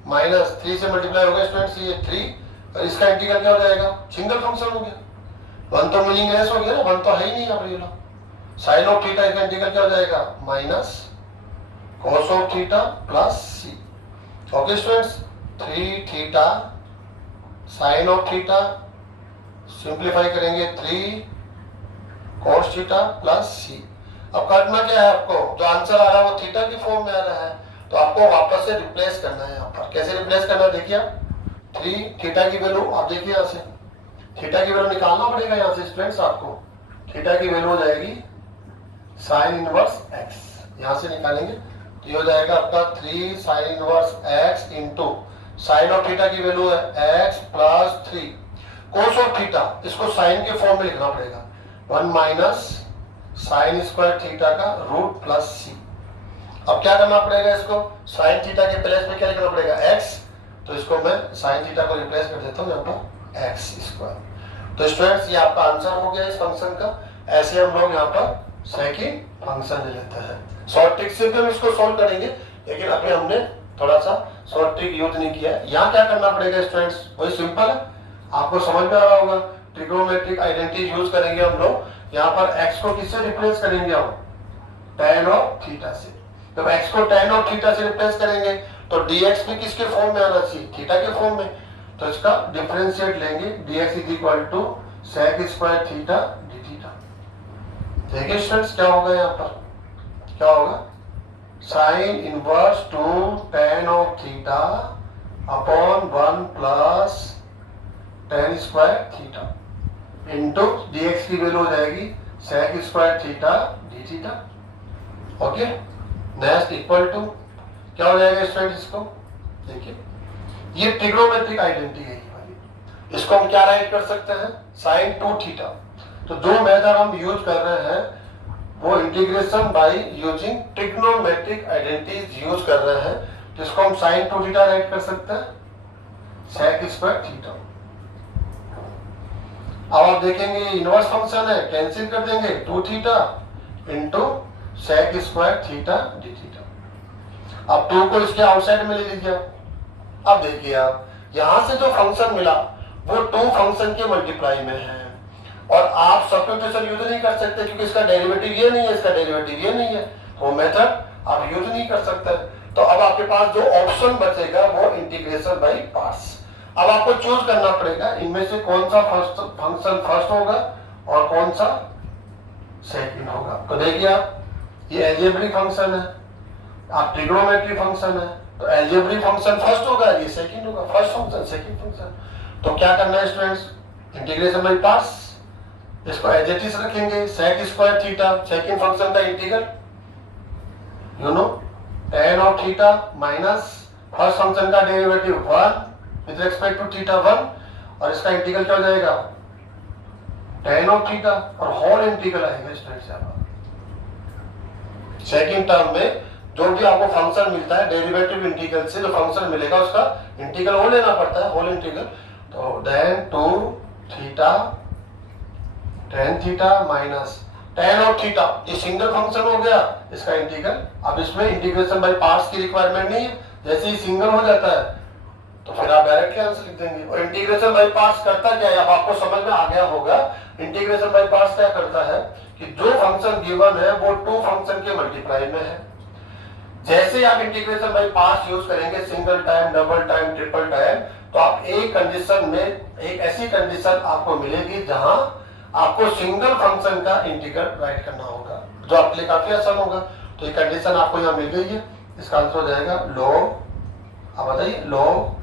minus 3 से मल्टीप्लाई होगा स्टूडेंट्स, ये 3 और इसका इंटीग्रल क्या हो जाएगा, सिंगल फंक्शन हो गया, 1 तो मीनिंगलेस हो गया ना, 1 तो है ही नहीं यहाँ पर। साइन ऑफ थीटा इसका इंटीग्रल क्या हो जाएगा, minus cos of theta plus C. Okay students, 3 theta sine of theta simplify करेंगे 3 cos थीटा प्लस सी। अब करना क्या है, आपको जो आंसर आ रहा है वो थीटा की फॉर्म में आ रहा है, तो आपको वापस से रिप्लेस करना है। यहाँ पर कैसे रिप्लेस करना है, देखिए 3 थीटा की वैल्यू आप देखिए यहाँ से थीटा की वैल्यू निकालना पड़ेगा यहाँ से स्टूडेंट्स, आपको थीटा की वैल्यू हो जाएगी साइन इनवर्स एक्स, यहाँ से निकालेंगे तो ये हो जाएगा आपका 3 sign inverse x into sine of theta की वैल्यू है x plus 3 cos of theta, इसको साइन के फॉर्म में लिखना पड़ेगा 1 माइनस साइन स्क्वायर थीटा का रूट प्लस सी। अब क्या करना पड़ेगा, इसको साइन थीटा के प्लेस में क्या लिखना पड़ेगा x, तो इसको मैं साइन थीटा को रिप्लेस कर देता हूँ यहाँ पर एक्स स्क्वायर। तो स्टूडेंट्स ये आपका आंसर हो गया इस फंक्शन का। ऐसे हम लोग यहाँ पर सेकंड फंक्शन ले लेते हैं, शॉर्ट ट्रिक से भी हम इसको सॉल्व करेंगे, लेकिन अभी हमने थोड़ा सा शॉर्ट ट्रिक यूज नहीं किया है। यहाँ क्या करना पड़ेगा स्टूडेंट्स, वही सिंपल है, आपको समझ में आ रहा होगा। ट्रिग्नोमेट्रिक आइडेंटिटी यूज करेंगे हम लोग, यहाँ पर x को किससे रिप्लेस करेंगे हम, tan ऑफ थीटा से। जब x को tan ऑफ थीटा से रिप्लेस करेंगे तो dx भी किसके फॉर्म में आना चाहिए, थीटा के फॉर्म में, तो इसका डिफरेंशिएट लेंगे, dx is equal to sec square theta d theta. देखिए स्टूडेंट्स क्या होगा, यहाँ पर क्या होगा, sine inverse 2 tan of theta upon 1 plus tan square theta into dx की वैल्यू हो जाएगी sec square theta d theta. Okay, next equal to क्या हो जाएगा स्टूडेंट, इसको देखिए ये ट्रिग्नोमेट्रिक आइडेंटिटी है, इसको हम क्या राइट कर सकते हैं, साइन 2 थीटा। तो जो मेथड हम यूज कर रहे हैं वो integration by using trigonometric identities use कर रहे हैं, जिसको हम साइन 2 थीटा राइट कर सकते हैं sec स्क्वायर थीटा। अब आप देखेंगे इनवर्स फंक्शन है, कैंसिल कर देंगे 2 theta into sec square theta d theta. अब 2 को इसके आउटसाइड में ले लीजिए। अब देखिए आप यहां से जो फंक्शन मिला वो 2 फंक्शन के मल्टीप्लाई में है, और आप सब्स्टिट्यूशन यूज नहीं कर सकते क्योंकि इसका डेरिवेटिव ये नहीं है, इसका डेरिवेटिव ये नहीं है, वो मेथड आप यूज नहीं कर सकते। तो अब आपके पास जो ऑप्शन बचेगा वो इंटीग्रेशन बाय पार्ट्स। अब आपको चूज करना पड़ेगा इनमें से कौन सा फंक्शन फर्स्ट होगा और कौन सा सेकंड होगा। तो देखिए आप ये अलजेब्रिक फंक्शन है, आप ट्रिग्नोमेट्री फंक्शन है, तो अलजेब्रिक फंक्शन फर्स्ट होगा, ये सेकंड होगा, फर्स्ट फंक्शन सेकंड फंक्शन। तो क्या करना है स्टूडेंट्स, इंटीग्रेशन बाय पार्ट्स, इसको एज इट इज रखेंगे sec square theta, second function का integral you know tan of theta minus first function का derivative 1 with respect to theta 1, और इसका इंटीग्रल क्या हो जाएगा tan ऑफ थीटा, और होल इंटीग्रल आएगा स्टूडेंट्स। सेकंड टर्म में जो भी आपको फंक्शन मिलता है डेरिवेटिव इंटीग्रल से जो फंक्शन मिलेगा उसका इंटीग्रल वो लेना पड़ता है, होल इंटीग्रल। तो tan 2 theta tan theta minus tan of theta, ये सिंगल फंक्शन हो गया, इसका इंटीग्रल। अब इसमें इंटीग्रेशन बाय पार्ट्स की रिक्वायरमेंट नहीं है, जैसे ही सिंगल हो जाता है तो फिर आप डायरेक्टली आंसर लिख देंगे। और इंटीग्रेशन बाय पार्ट्स करता क्या है, अब आपको समझ में आ गया होगा इंटीग्रेशन बाय पार्ट्स क्या करता है कि जो फंक्शन गिवन है वो 2 फंक्शन के मल्टीप्लाई में है। जैसे आप इंटीग्रेशन बाय पार्ट्स यूज करेंगे single time, double time, triple time, तो आप एक कंडीशन में एक ऐसी कंडीशन आपको मिलेगी जहां आपको सिंगल फंक्शन का इंटीग्रल राइट करना होगा, जो आपके लिए काफी आसान होगा। तो ये कंडीशन आपको यहाँ मिल गई है, इसका आंसर हो जाएगा log, अब बताइए log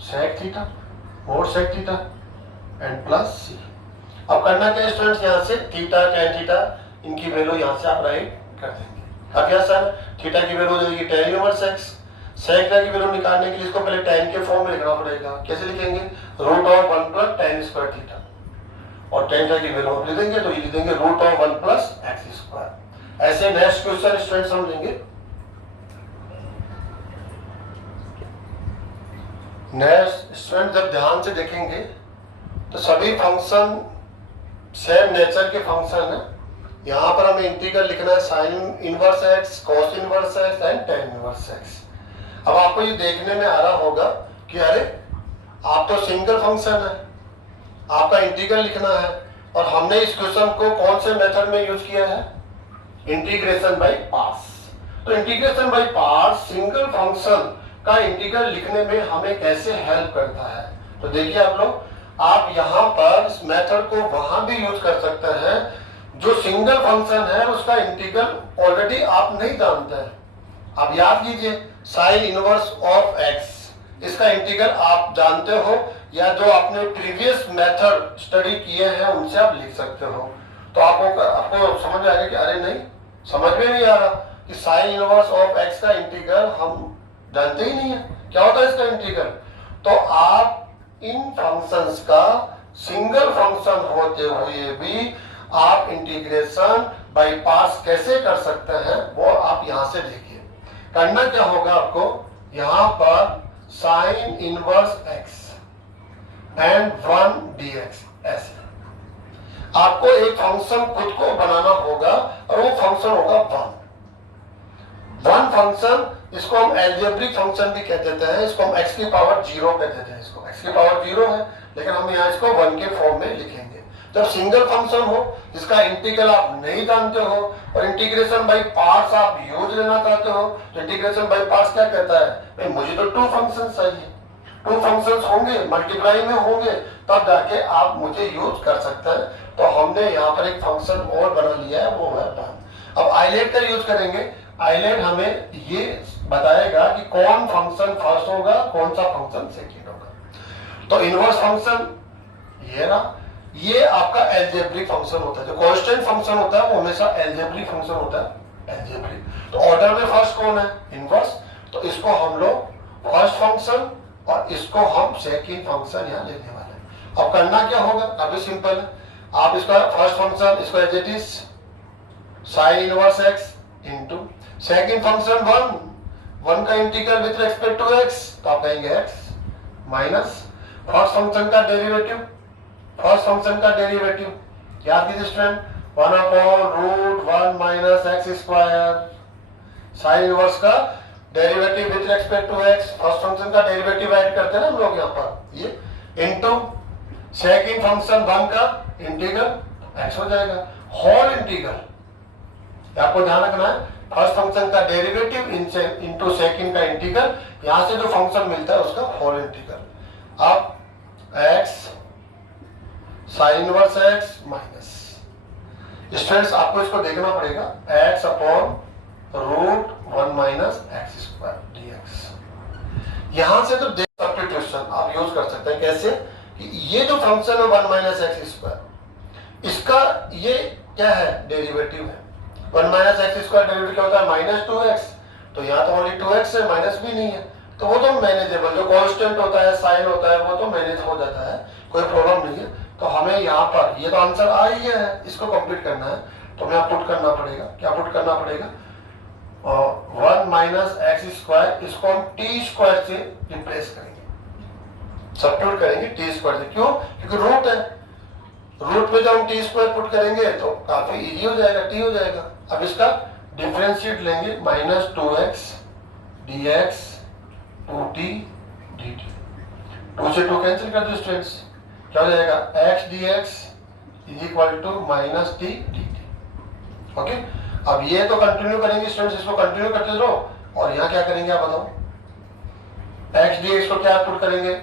sec theta mode sec theta and plus c। अब करना क्या स्टूडेंट्स, यहाँ से थीटा tan थीटा इनकी वैल्यू यहाँ से आप राइट कर देंगे। अब क्या सर, थीटा की वैल्यू हो जाएगी tan इनवर्स x, sec की वैल्यू निकालने के लिए इसको पहले tan के फॉर्म में लिखना पड़ेगा। कैसे लिखेंगे, root of 1 plus tan square theta, और tan की वैल्यू आप लिख देंगे तो ये लिख देंगे root of 1 plus x square. ऐसे नेक्स्ट क्वेश्चन स्टूडेंट्स हम लेंगे। नेक्स्ट स्टूडेंट जब ध्यान से देखेंगे तो सभी फंक्शन सेम नेचर के फंक्शन है। यहाँ पर हमें इंटीग्रल लिखना है sign inverse x, cos inverse x and tan inverse x. अब आपको ये देखने में आ रहा होगा कि अरे आप तो सिंगल फंक्शन है, आपका इंटीग्रल लिखना है, और हमने इस क्वेश्चन को कौन से मेथड में यूज किया है, इंटीग्रेशन बाय पार्ट्स। तो integration by parts single function का इंटीग्रल लिखने में हमें कैसे हेल्प करता है। तो देखिए आप लोग, आप यहाँ पर इस मेथड को वहां भी यूज कर सकते हैं जो सिंगल फंक्शन है उसका इंटीग्रल ऑलरेडी आप नहीं जानते हैं। आप याद कीजिए साइन इनवर्स ऑफ एक्स, इसका इंटीग्रल आप जानते हो, या जो आपने प्रीवियस मेथड स्टडी किए हैं उनसे आप लिख सकते हो। तो आपको समझ आएगा कि अरे नहीं, समझ में नहीं आ रहा कि साइन इनवर्स ऑफ एक्स का इंटीग्रल हम जानते ही नहीं है, क्या होता है इसका इंटीग्रल। तो आप इन फंक्शंस का सिंगल फंक्शन होते हुए भी आप इंटीग्रेशन बाय पार्ट्स कैसे कर सकते हैं वो आप यहां से देखिए। करना क्या होगा आपको, यहां पर sign inverse x and 1 dx ऐसे आपको एक फंक्शन खुद को बनाना होगा, और वो फंक्शन होगा 1 फंक्शन। इसको हम अलजेब्रिक फंक्शन भी कह देते हैं, इसको हम x की पावर 0 कह देते हैं। इसको x की पावर 0 है, लेकिन हम यहाँ इसको 1 के फॉर्म में लिखेंगे। जब सिंगल फंक्शन हो, इसका इंटीग्रल आप नहीं जानते हो, और इंटीग्रेशन बाय पार्ट्स आप यूज लेना चाहते हो, तो इंटीग्रेशन बाय पार्ट्स क्या कहता है, भाई मुझे तो 2 फंक्शन चाहिए, 2 फंक्शंस होंगे, मल्टीप्लाई में होंगे, तब जाके आप मुझे यूज कर सकते हैं। तो हमने यहाँ पर एक फंक्शन और बना लिया है, वो है 1। अब आइलेट का यूज करेंगे। आइलेट हमें ये बताएगा कि कौन फंक्शन फर्स्ट होगा, कौन सा फंक्शन सेकंड होगा। तो इनवर्स फंक्शन ये रहा, ये आपका अलजेब्रिक फंक्शन होता है। जो कांस्टेंट फंक्शन होता है वो हमेशा अलजेब्रिक फंक्शन होता है, अलजेब्रिक। तो ऑर्डर में फर्स्ट कौन है, इनवर्स, तो इसको हम लोग फर्स्ट फंक्शन और इसको हम सेकंड फंक्शन यहाँ लेने वाले हैं। अब करना क्या होगा, काफी सिंपल है। आप इसका फर्स्ट फंक्शन इसको as it is sine inverse x into second function one का integral with respect to x, तो आप कहेंगे एक्स माइनस फर्स्ट फंक्शन का डेरिवेटिव क्या कीजिए student, 1/√1 - x square, sine inverse का derivative with respect to x, first function का derivative add करते हैं ना हम लोग यहाँ पर, ये इनटू सेकंड फंक्शन 1 का इंटीग्रल एक्स हो जाएगा, होल इंटीग्रल। आपको ध्यान रखना है फर्स्ट फंक्शन का डेरिवेटिव इनटू सेकंड का इंटीग्रल, यहां से जो फंक्शन मिलता है उसका होल इंटीग्रल। अब x sign inverse x minus, students आपको इसको देखना पड़ेगा, x upon √1 - x square dx। यहां से तो सब्स्टिट्यूशन आप यूज कर सकते हैं, कैसे कि ये जो फंक्शन है 1 - एक्स स्क्वायर, इसका ये क्या है, डेरिवेटिव है। 1 - एक्स स्क्वायर डेरिवेटिव क्या होता है, -2x, तो यहाँ तो ओनली 2x है, माइनस भी नहीं है, तो वो तो मैनेजेबल, जो कांस्टेंट होता है साइन होता है वो तो मैनेज हो जाता है, कोई प्रॉब्लम नहीं है। तो हमें यहाँ पर ये तो आंसर आ ही गया है, इसको कंप्लीट करना है तो हमें पुट करना पड़ेगा, क्या पुट करना पड़ेगा, 1 - एक्स स्क्वायर, इसको हम टी स्क्वायर से रिप्लेस करेंगे, सब्स्टिट्यूट करेंगे टी स्क्वायर से, क्यों, क्योंकि रूट है, रूट पे जब हम टी स्क्वायर पुट करेंगे तो काफी इजी हो जाएगा, टी हो जाएगा। अब इसका डिफरेंशिएट लेंगे, -2x dx 2t dt, 2 से 2 कैंसिल कर दो स्टूडेंट्स, क्या हो जाएगा, x dx -t dt। Okay, अब ये तो कंटिन्यू करेंगे स्टूडेंट्स, इसको कंटिन्यू करते रहो, और यहाँ क्या करेंगे आप बताओ, x dx को क्या पुट करेंगे,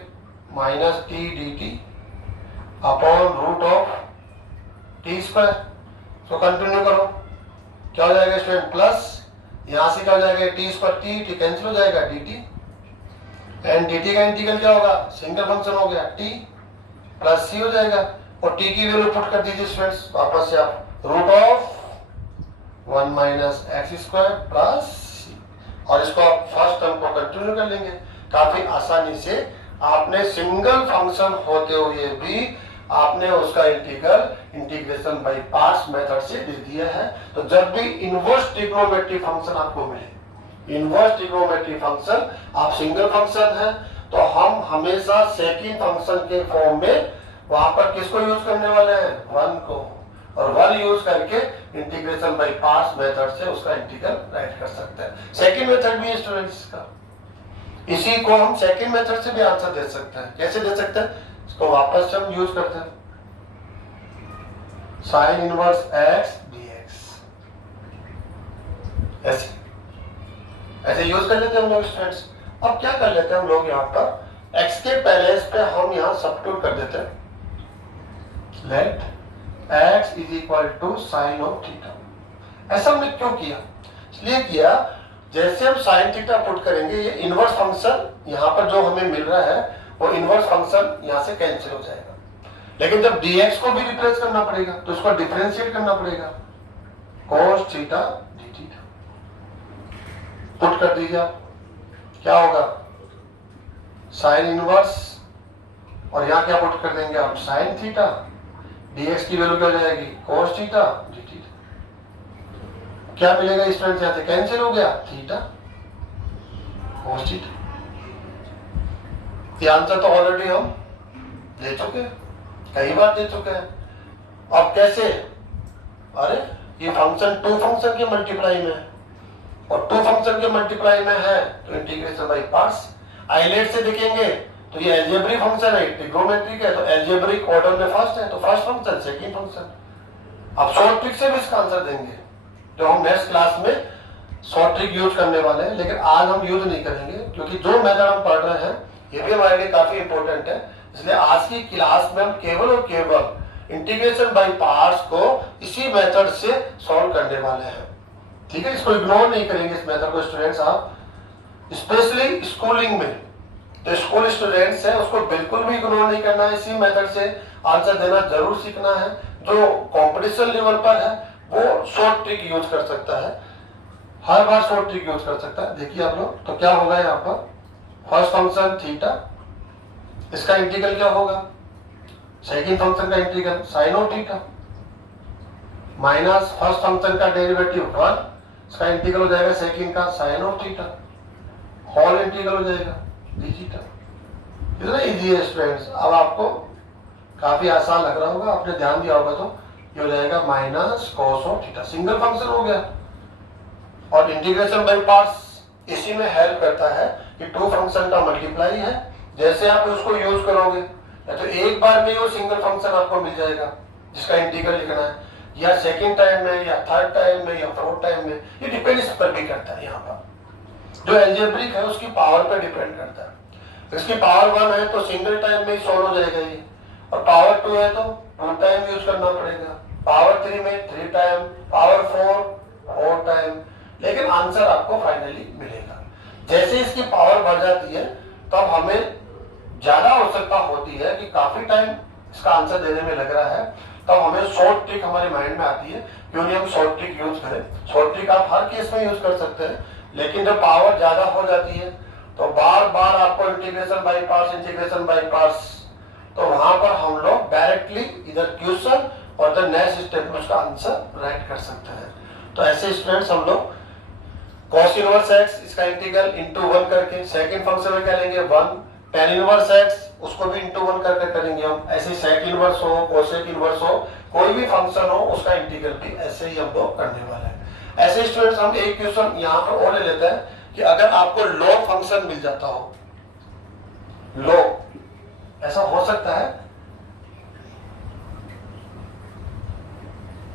-t dt upon √t square, तो कंटिन्यू करो, क्या हो जाएगा स्टूडेंट, प्लस यहां से क्या हो जाएगा, टी स्क्वायर टी कैंसिल हो जाएगा, dt एंड dt का इंटीग्रल क्या होगा, सिंगल फंक्शन हो गया, t प्लस c हो जाएगा, और t की वैल्यू पुट कर दीजिए स्टूडेंट्स, वापस से आप √1 - एक्स स्क्वायर प्लस c, और इसको आप फर्स्ट टर्म को कंटिन्यू कर लेंगे, काफी आसानी से आपने सिंगल फंक्शन होते हुए भी आपने उसका इंटीग्रेशन बाय पार्ट्स मेथड से दे दिया है। तो जब भी इनवर्स ट्रिग्नोमेट्री फंक्शन आपको मिले, इनवर्स ट्रिग्नोमेट्री फंक्शन आप सिंगल फंक्शन है, तो हम हमेशा सेकंड फंक्शन के फॉर्म में वहां पर किसको यूज करने वाले हैं, 1 को, और 1 यूज करके इंटीग्रेशन बाय पार्ट्स मेथड से उसका इंटीग्रल राइट कर सकते हैं। सेकंड मेथड भी है स्टूडेंट्स का, इसी को हम सेकंड मेथड से भी आंसर दे सकते हैं, कैसे दे सकते हैं, इसको वापस से हम यूज करते हैं, साइन इनवर्स x dx, ऐसे ऐसे यूज कर लेते हैं हम लोग स्टूडेंट्स। अब क्या कर लेते हैं हम लोग, यहाँ पर x के पहले पे हम यहाँ सब्स्टिट्यूट कर देते हैं, लेट x = sin of थीटा। ऐसा हमने क्यों किया, इसलिए किया जैसे हम साइन थीटा पुट करेंगे, ये इनवर्स फंक्शन यहाँ पर जो हमें मिल रहा है वो इनवर्स फंक्शन यहाँ से कैंसिल हो जाएगा, लेकिन जब dx को भी रिप्लेस करना पड़ेगा तो उसको डिफरेंशिएट करना पड़ेगा, cos theta d theta put कर दीजिए आप, क्या होगा, साइन इनवर्स, और यहाँ क्या पुट कर देंगे आप, साइन थीटा, dx की वैल्यू क्या हो जाएगी, cos थीटा d थीटा, क्या मिलेगा स्टूडेंट्स, यहाँ से कैंसिल हो गया, थीटा cos थीटा। ये आंसर तो ऑलरेडी हम दे चुके हैं, कई बार दे चुके हैं। अब कैसे, अरे ये फंक्शन 2 फंक्शन के मल्टीप्लाई में है, और 2 फंक्शन के मल्टीप्लाई में है तो इंटीग्रेशन बाय पार्ट्स, आइलेट से देखेंगे तो ये अलजेब्रिक फंक्शन है, ट्रिग्नोमेट्रिक है, तो अलजेब्रिक ऑर्डर में फर्स्ट है, तो फर्स्ट फंक्शन सेकंड फंक्शन। अब शॉर्ट ट्रिक से भी इसका आंसर देंगे, तो हम नेक्स्ट क्लास में शॉर्ट ट्रिक यूज करने वाले हैं, लेकिन आज हम यूज नहीं करेंगे क्योंकि जो मेथड हम पढ़ रहे हैं ये भी हमारे लिए काफी इंपॉर्टेंट है, इसलिए आज की क्लास में हम केवल और केवल इंटीग्रेशन बाय पार्ट्स को इसी मेथड से सॉल्व करने वाले हैं, ठीक है। इसको इग्नोर नहीं करेंगे इस मेथड को स्टूडेंट्स, आप स्पेशली स्कूलिंग में जो स्कूल स्टूडेंट्स हैं उसको बिल्कुल भी इग्नोर नहीं करना है, इसी मेथड से आंसर देना जरूर सीखना है। जो कॉम्पिटिशन लेवल पर है वो शॉर्ट ट्रिक यूज कर सकता है, हर बार शॉर्ट ट्रिक यूज कर सकता है। देखिए आप लोग, तो क्या होगा यहाँ पर, फर्स्ट फंक्शन थीटा, इसका इंटीग्रल क्या होगा, सेकंड फंक्शन का integral sine of theta, minus first function का डेरिवेटिव 1, इसका इंटीग्रल हो जाएगा सेकंड का sine of theta, whole integral हो जाएगा डी थीटा। इतना इजी है स्टूडेंट्स। अब आपको काफी आसान लग रहा होगा, आपने ध्यान दिया होगा तो ये हो जाएगा minus cos of theta, single function हो गया। और इंटीग्रेशन बाय पार्ट्स इसी में हेल्प करता है कि टू फंक्शन का मल्टीप्लाई है, जैसे आप उसको यूज करोगे तो एक बार में वो सिंगल फंक्शन आपको मिल जाएगा जिसका इंटीग्रल लिखना है, या सेकंड टाइम में या थर्ड टाइम में या फोर्थ टाइम में, ये डिपेंड इस पर भी करता है। यहाँ पर जो एल्जेब्रिक है उसकी पावर पर डिपेंड करता है। इसकी पावर 1 है तो सिंगल टाइम में ही सॉल्व हो जाएगा ये, और पावर 2 है तो 2 टाइम यूज करना पड़ेगा, पावर 3 में 3 टाइम, पावर 4 टाइम, लेकिन आंसर आपको फाइनली मिलेगा। जैसे इसकी पावर बढ़ जाती है तब हमें ज्यादा आवश्यकता होती है कि काफी टाइम इसका आंसर देने में लग रहा है, तब हमें शॉर्ट ट्रिक हमारे माइंड में आती है, क्यों नहीं हम शॉर्ट ट्रिक यूज करें। शॉर्ट ट्रिक आप हर केस में यूज कर सकते हैं, लेकिन जब पावर ज्यादा हो जाती है तो बार बार आपको इंटीग्रेशन बाय पार्ट्स, तो वहां पर हम लोग डायरेक्टली इधर क्वेश्चन और द नेक्स्ट स्टेप में उसका आंसर राइट कर सकते हैं। तो ऐसे स्टूडेंट्स हम लोग cos इनवर्स x इसका इंटीग्रल इनटू 1 करके, सेकंड फंक्शन में क्या लेंगे 1, tan इनवर्स x उसको भी इनटू 1 करके करेंगे हम। ऐसे sec इनवर्स हो, cosec इनवर्स हो, कोई भी फंक्शन हो उसका इंटीग्रल भी ऐसे ही हम लोग करने वाले हैं। ऐसे स्टूडेंट्स हम एक क्वेश्चन यहाँ पर और ले लेते हैं कि अगर आपको log फंक्शन मिल जाता हो, log ऐसा हो सकता है,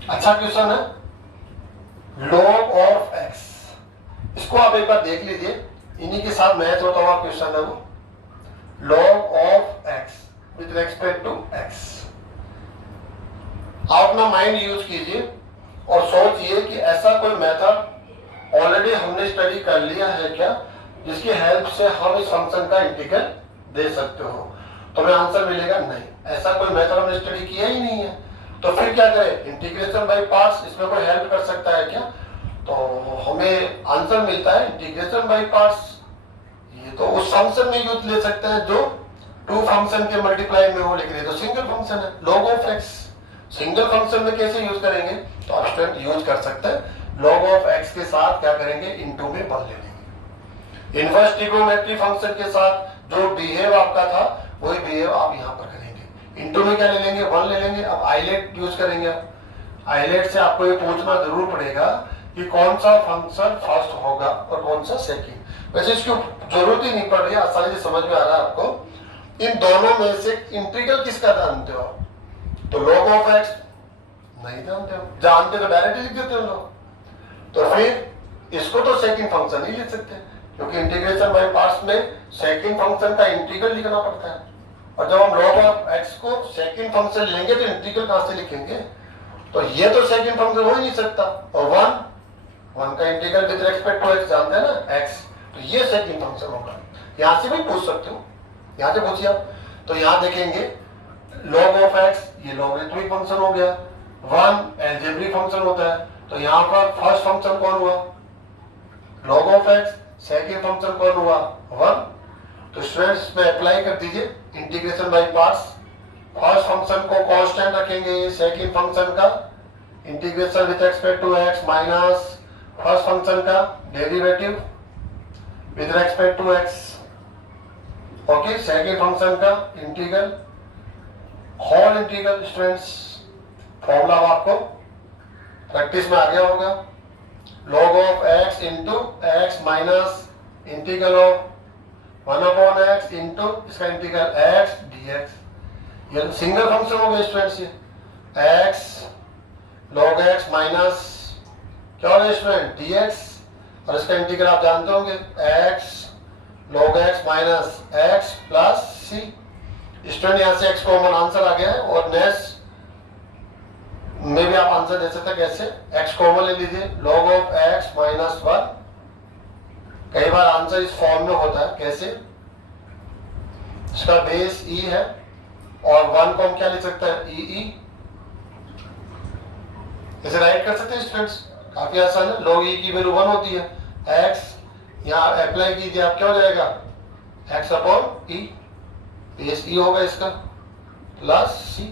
अच्छा क्वेश्चन है, log ऑफ x, इसको आप एक बार देख लीजिए, इन्हीं के साथ मैच होता हुआ क्वेश्चन है वो, log of x with respect to x। आप अपना माइंड यूज कीजिए और सोचिए कि ऐसा कोई मेथड ऑलरेडी हमने स्टडी कर लिया है क्या जिसकी हेल्प से हम इस फंक्शन का इंटीग्रल दे सकते हो। तो हमें आंसर मिलेगा नहीं, ऐसा कोई मेथड हमने स्टडी किया ही नहीं है। तो फिर क्या करें, इंटीग्रेशन बाय पार्ट्स इसमें कोई हेल्प कर सकता है क्या? तो हमें आंसर मिलता है इंटीग्रेशन बाय पार्ट्स। ये तो उस फंक्शन में यूज ले सकते हैं जो टू फंक्शन के मल्टीप्लाई में हो, लेकिन ये तो सिंगल फंक्शन है log of x। Single function में कैसे यूज करेंगे, तो आप स्टूडेंट यूज कर सकते हैं log ऑफ x के साथ क्या करेंगे, इनटू में 1 ले लेंगे। इनवर्स ट्रिगोनोमेट्री फंक्शन के साथ जो बिहेव आपका था वही बिहेव आप यहाँ पर करेंगे। इनटू में क्या ले लेंगे, 1 ले लेंगे। अब आइलेट यूज करेंगे आप। आइलेट से आपको ये पूछना जरूर पड़ेगा कि कौन सा फंक्शन फर्स्ट होगा और कौन सा सेकंड। वैसे इसकी जरूरत ही नहीं पड़ रही है, आसानी से समझ में आ रहा है आपको। इन दोनों में से इंटीग्रल किसका जानते हो, तो log ऑफ x नहीं जानते हो, जानते तो डायरेक्ट लिख देते हो लोग। तो फिर इसको तो सेकंड फंक्शन ही लिख सकते हैं, क्योंकि इंटीग्रेशन बाय पार्ट्स में सेकंड फंक्शन का इंटीग्रल लिखना पड़ता है। और जब हम log ऑफ x को सेकंड फंक्शन लेंगे तो इंटीग्रल कहां से लिखेंगे, तो ये तो सेकंड फंक्शन हो ही नहीं सकता। और 1 का integral with respect to x जानते हैं ना, x, तो ये सेकंड फंक्शन होगा। यहां से भी पूछ सकते हो, यहां से पूछिए आप। तो यहां देखेंगे log ऑफ x ये लॉगरिथमिक फंक्शन हो गया, 1 अलजेब्रिक फंक्शन होता है। तो यहां पर फर्स्ट फंक्शन कौन हुआ, log of x, second function कौन हुआ 1। तो स्टूडेंट्स पे अप्लाई कर दीजिए integration by parts. First function को कांस्टेंट रखेंगे, सेकंड फंक्शन का integration with respect to x minus first function का derivative with respect to x, okay, second function का integral, whole integral. Students formula आपको practice में आ गया होगा, log of x into x minus integral of 1/x into इसका integral x dx। ये single function हो गया स्टूडेंट्स, ये x log x माइनस क्या हो गया स्टूडेंट dx, और इसका इंटीग्रल आप जानते होंगे x log x minus x plus c। Student यहाँ से x कॉमन आंसर आ गया है, और नेक्स्ट में भी आप आंसर दे सकते हैं कैसे, x कॉमन ले लीजिए, log ऑफ x माइनस 1। कई बार आंसर इस फॉर्म में होता है, कैसे, इसका बेस e है और 1 को हम क्या लिख सकते हैं e। इसे राइट कर सकते हैं स्टूडेंट्स, काफी आसान है। log e की वैल्यू 1 होती है, x यहाँ अप्लाई कीजिए आप, क्या हो जाएगा x upon e, base e होगा इसका प्लस c।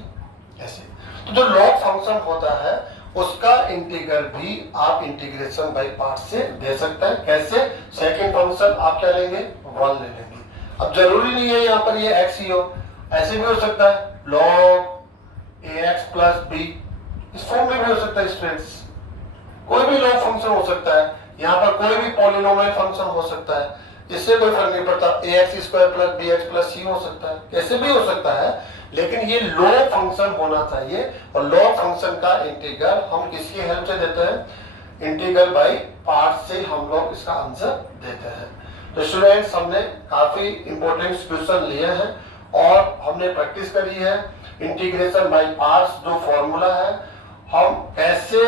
ऐसे तो जो log फंक्शन होता है उसका इंटीग्रल भी आप इंटीग्रेशन बाय पार्ट से दे सकते हैं। कैसे? सेकंड फंक्शन आप क्या लेंगे? 1 ले लेंगे। अब जरूरी नहीं है यहाँ पर ये x ही हो, ऐसे भी हो सकता है log ax प्लस b, इस फॉर्म में भी हो सकता है स्टूडेंट्स। कोई भी लॉग फंक्शन हो सकता है, यहाँ पर कोई भी पॉलिनोमियल फंक्शन हो सकता है, इससे कोई फर्क नहीं पड़ता। ax square plus bx plus c हो सकता है, कैसे भी हो सकता है, लेकिन ये लॉग फंक्शन होना चाहिए। और लॉग फंक्शन का इंटीग्रल हम किसकी हेल्प से देते हैं? इंटीग्रल बाय पार्ट से हम लोग इसका आंसर देते हैं। तो स्टूडेंट्स, हमने काफी इंपॉर्टेंट क्वेश्चन लिए हैं और हमने प्रैक्टिस करी है। इंटीग्रेशन बाय पार्ट्स जो फॉर्मूला है, हम कैसे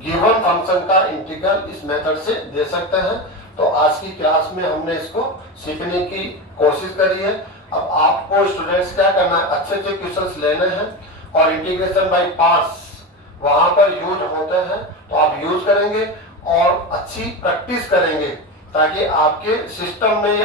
गिवन फंक्शन का इंटीग्रल इस मेथड से दे सकते हैं। तो आज की क्लास में हमने इसको सीखने की कोशिश करी है। अब आपको स्टूडेंट्स क्या करना है? अच्छे अच्छे क्वेश्चंस लेने हैं और इंटीग्रेशन बाय पार्ट्स वहां पर यूज होते हैं, तो आप यूज करेंगे और अच्छी प्रैक्टिस करेंगे ताकि आपके सिस्टम में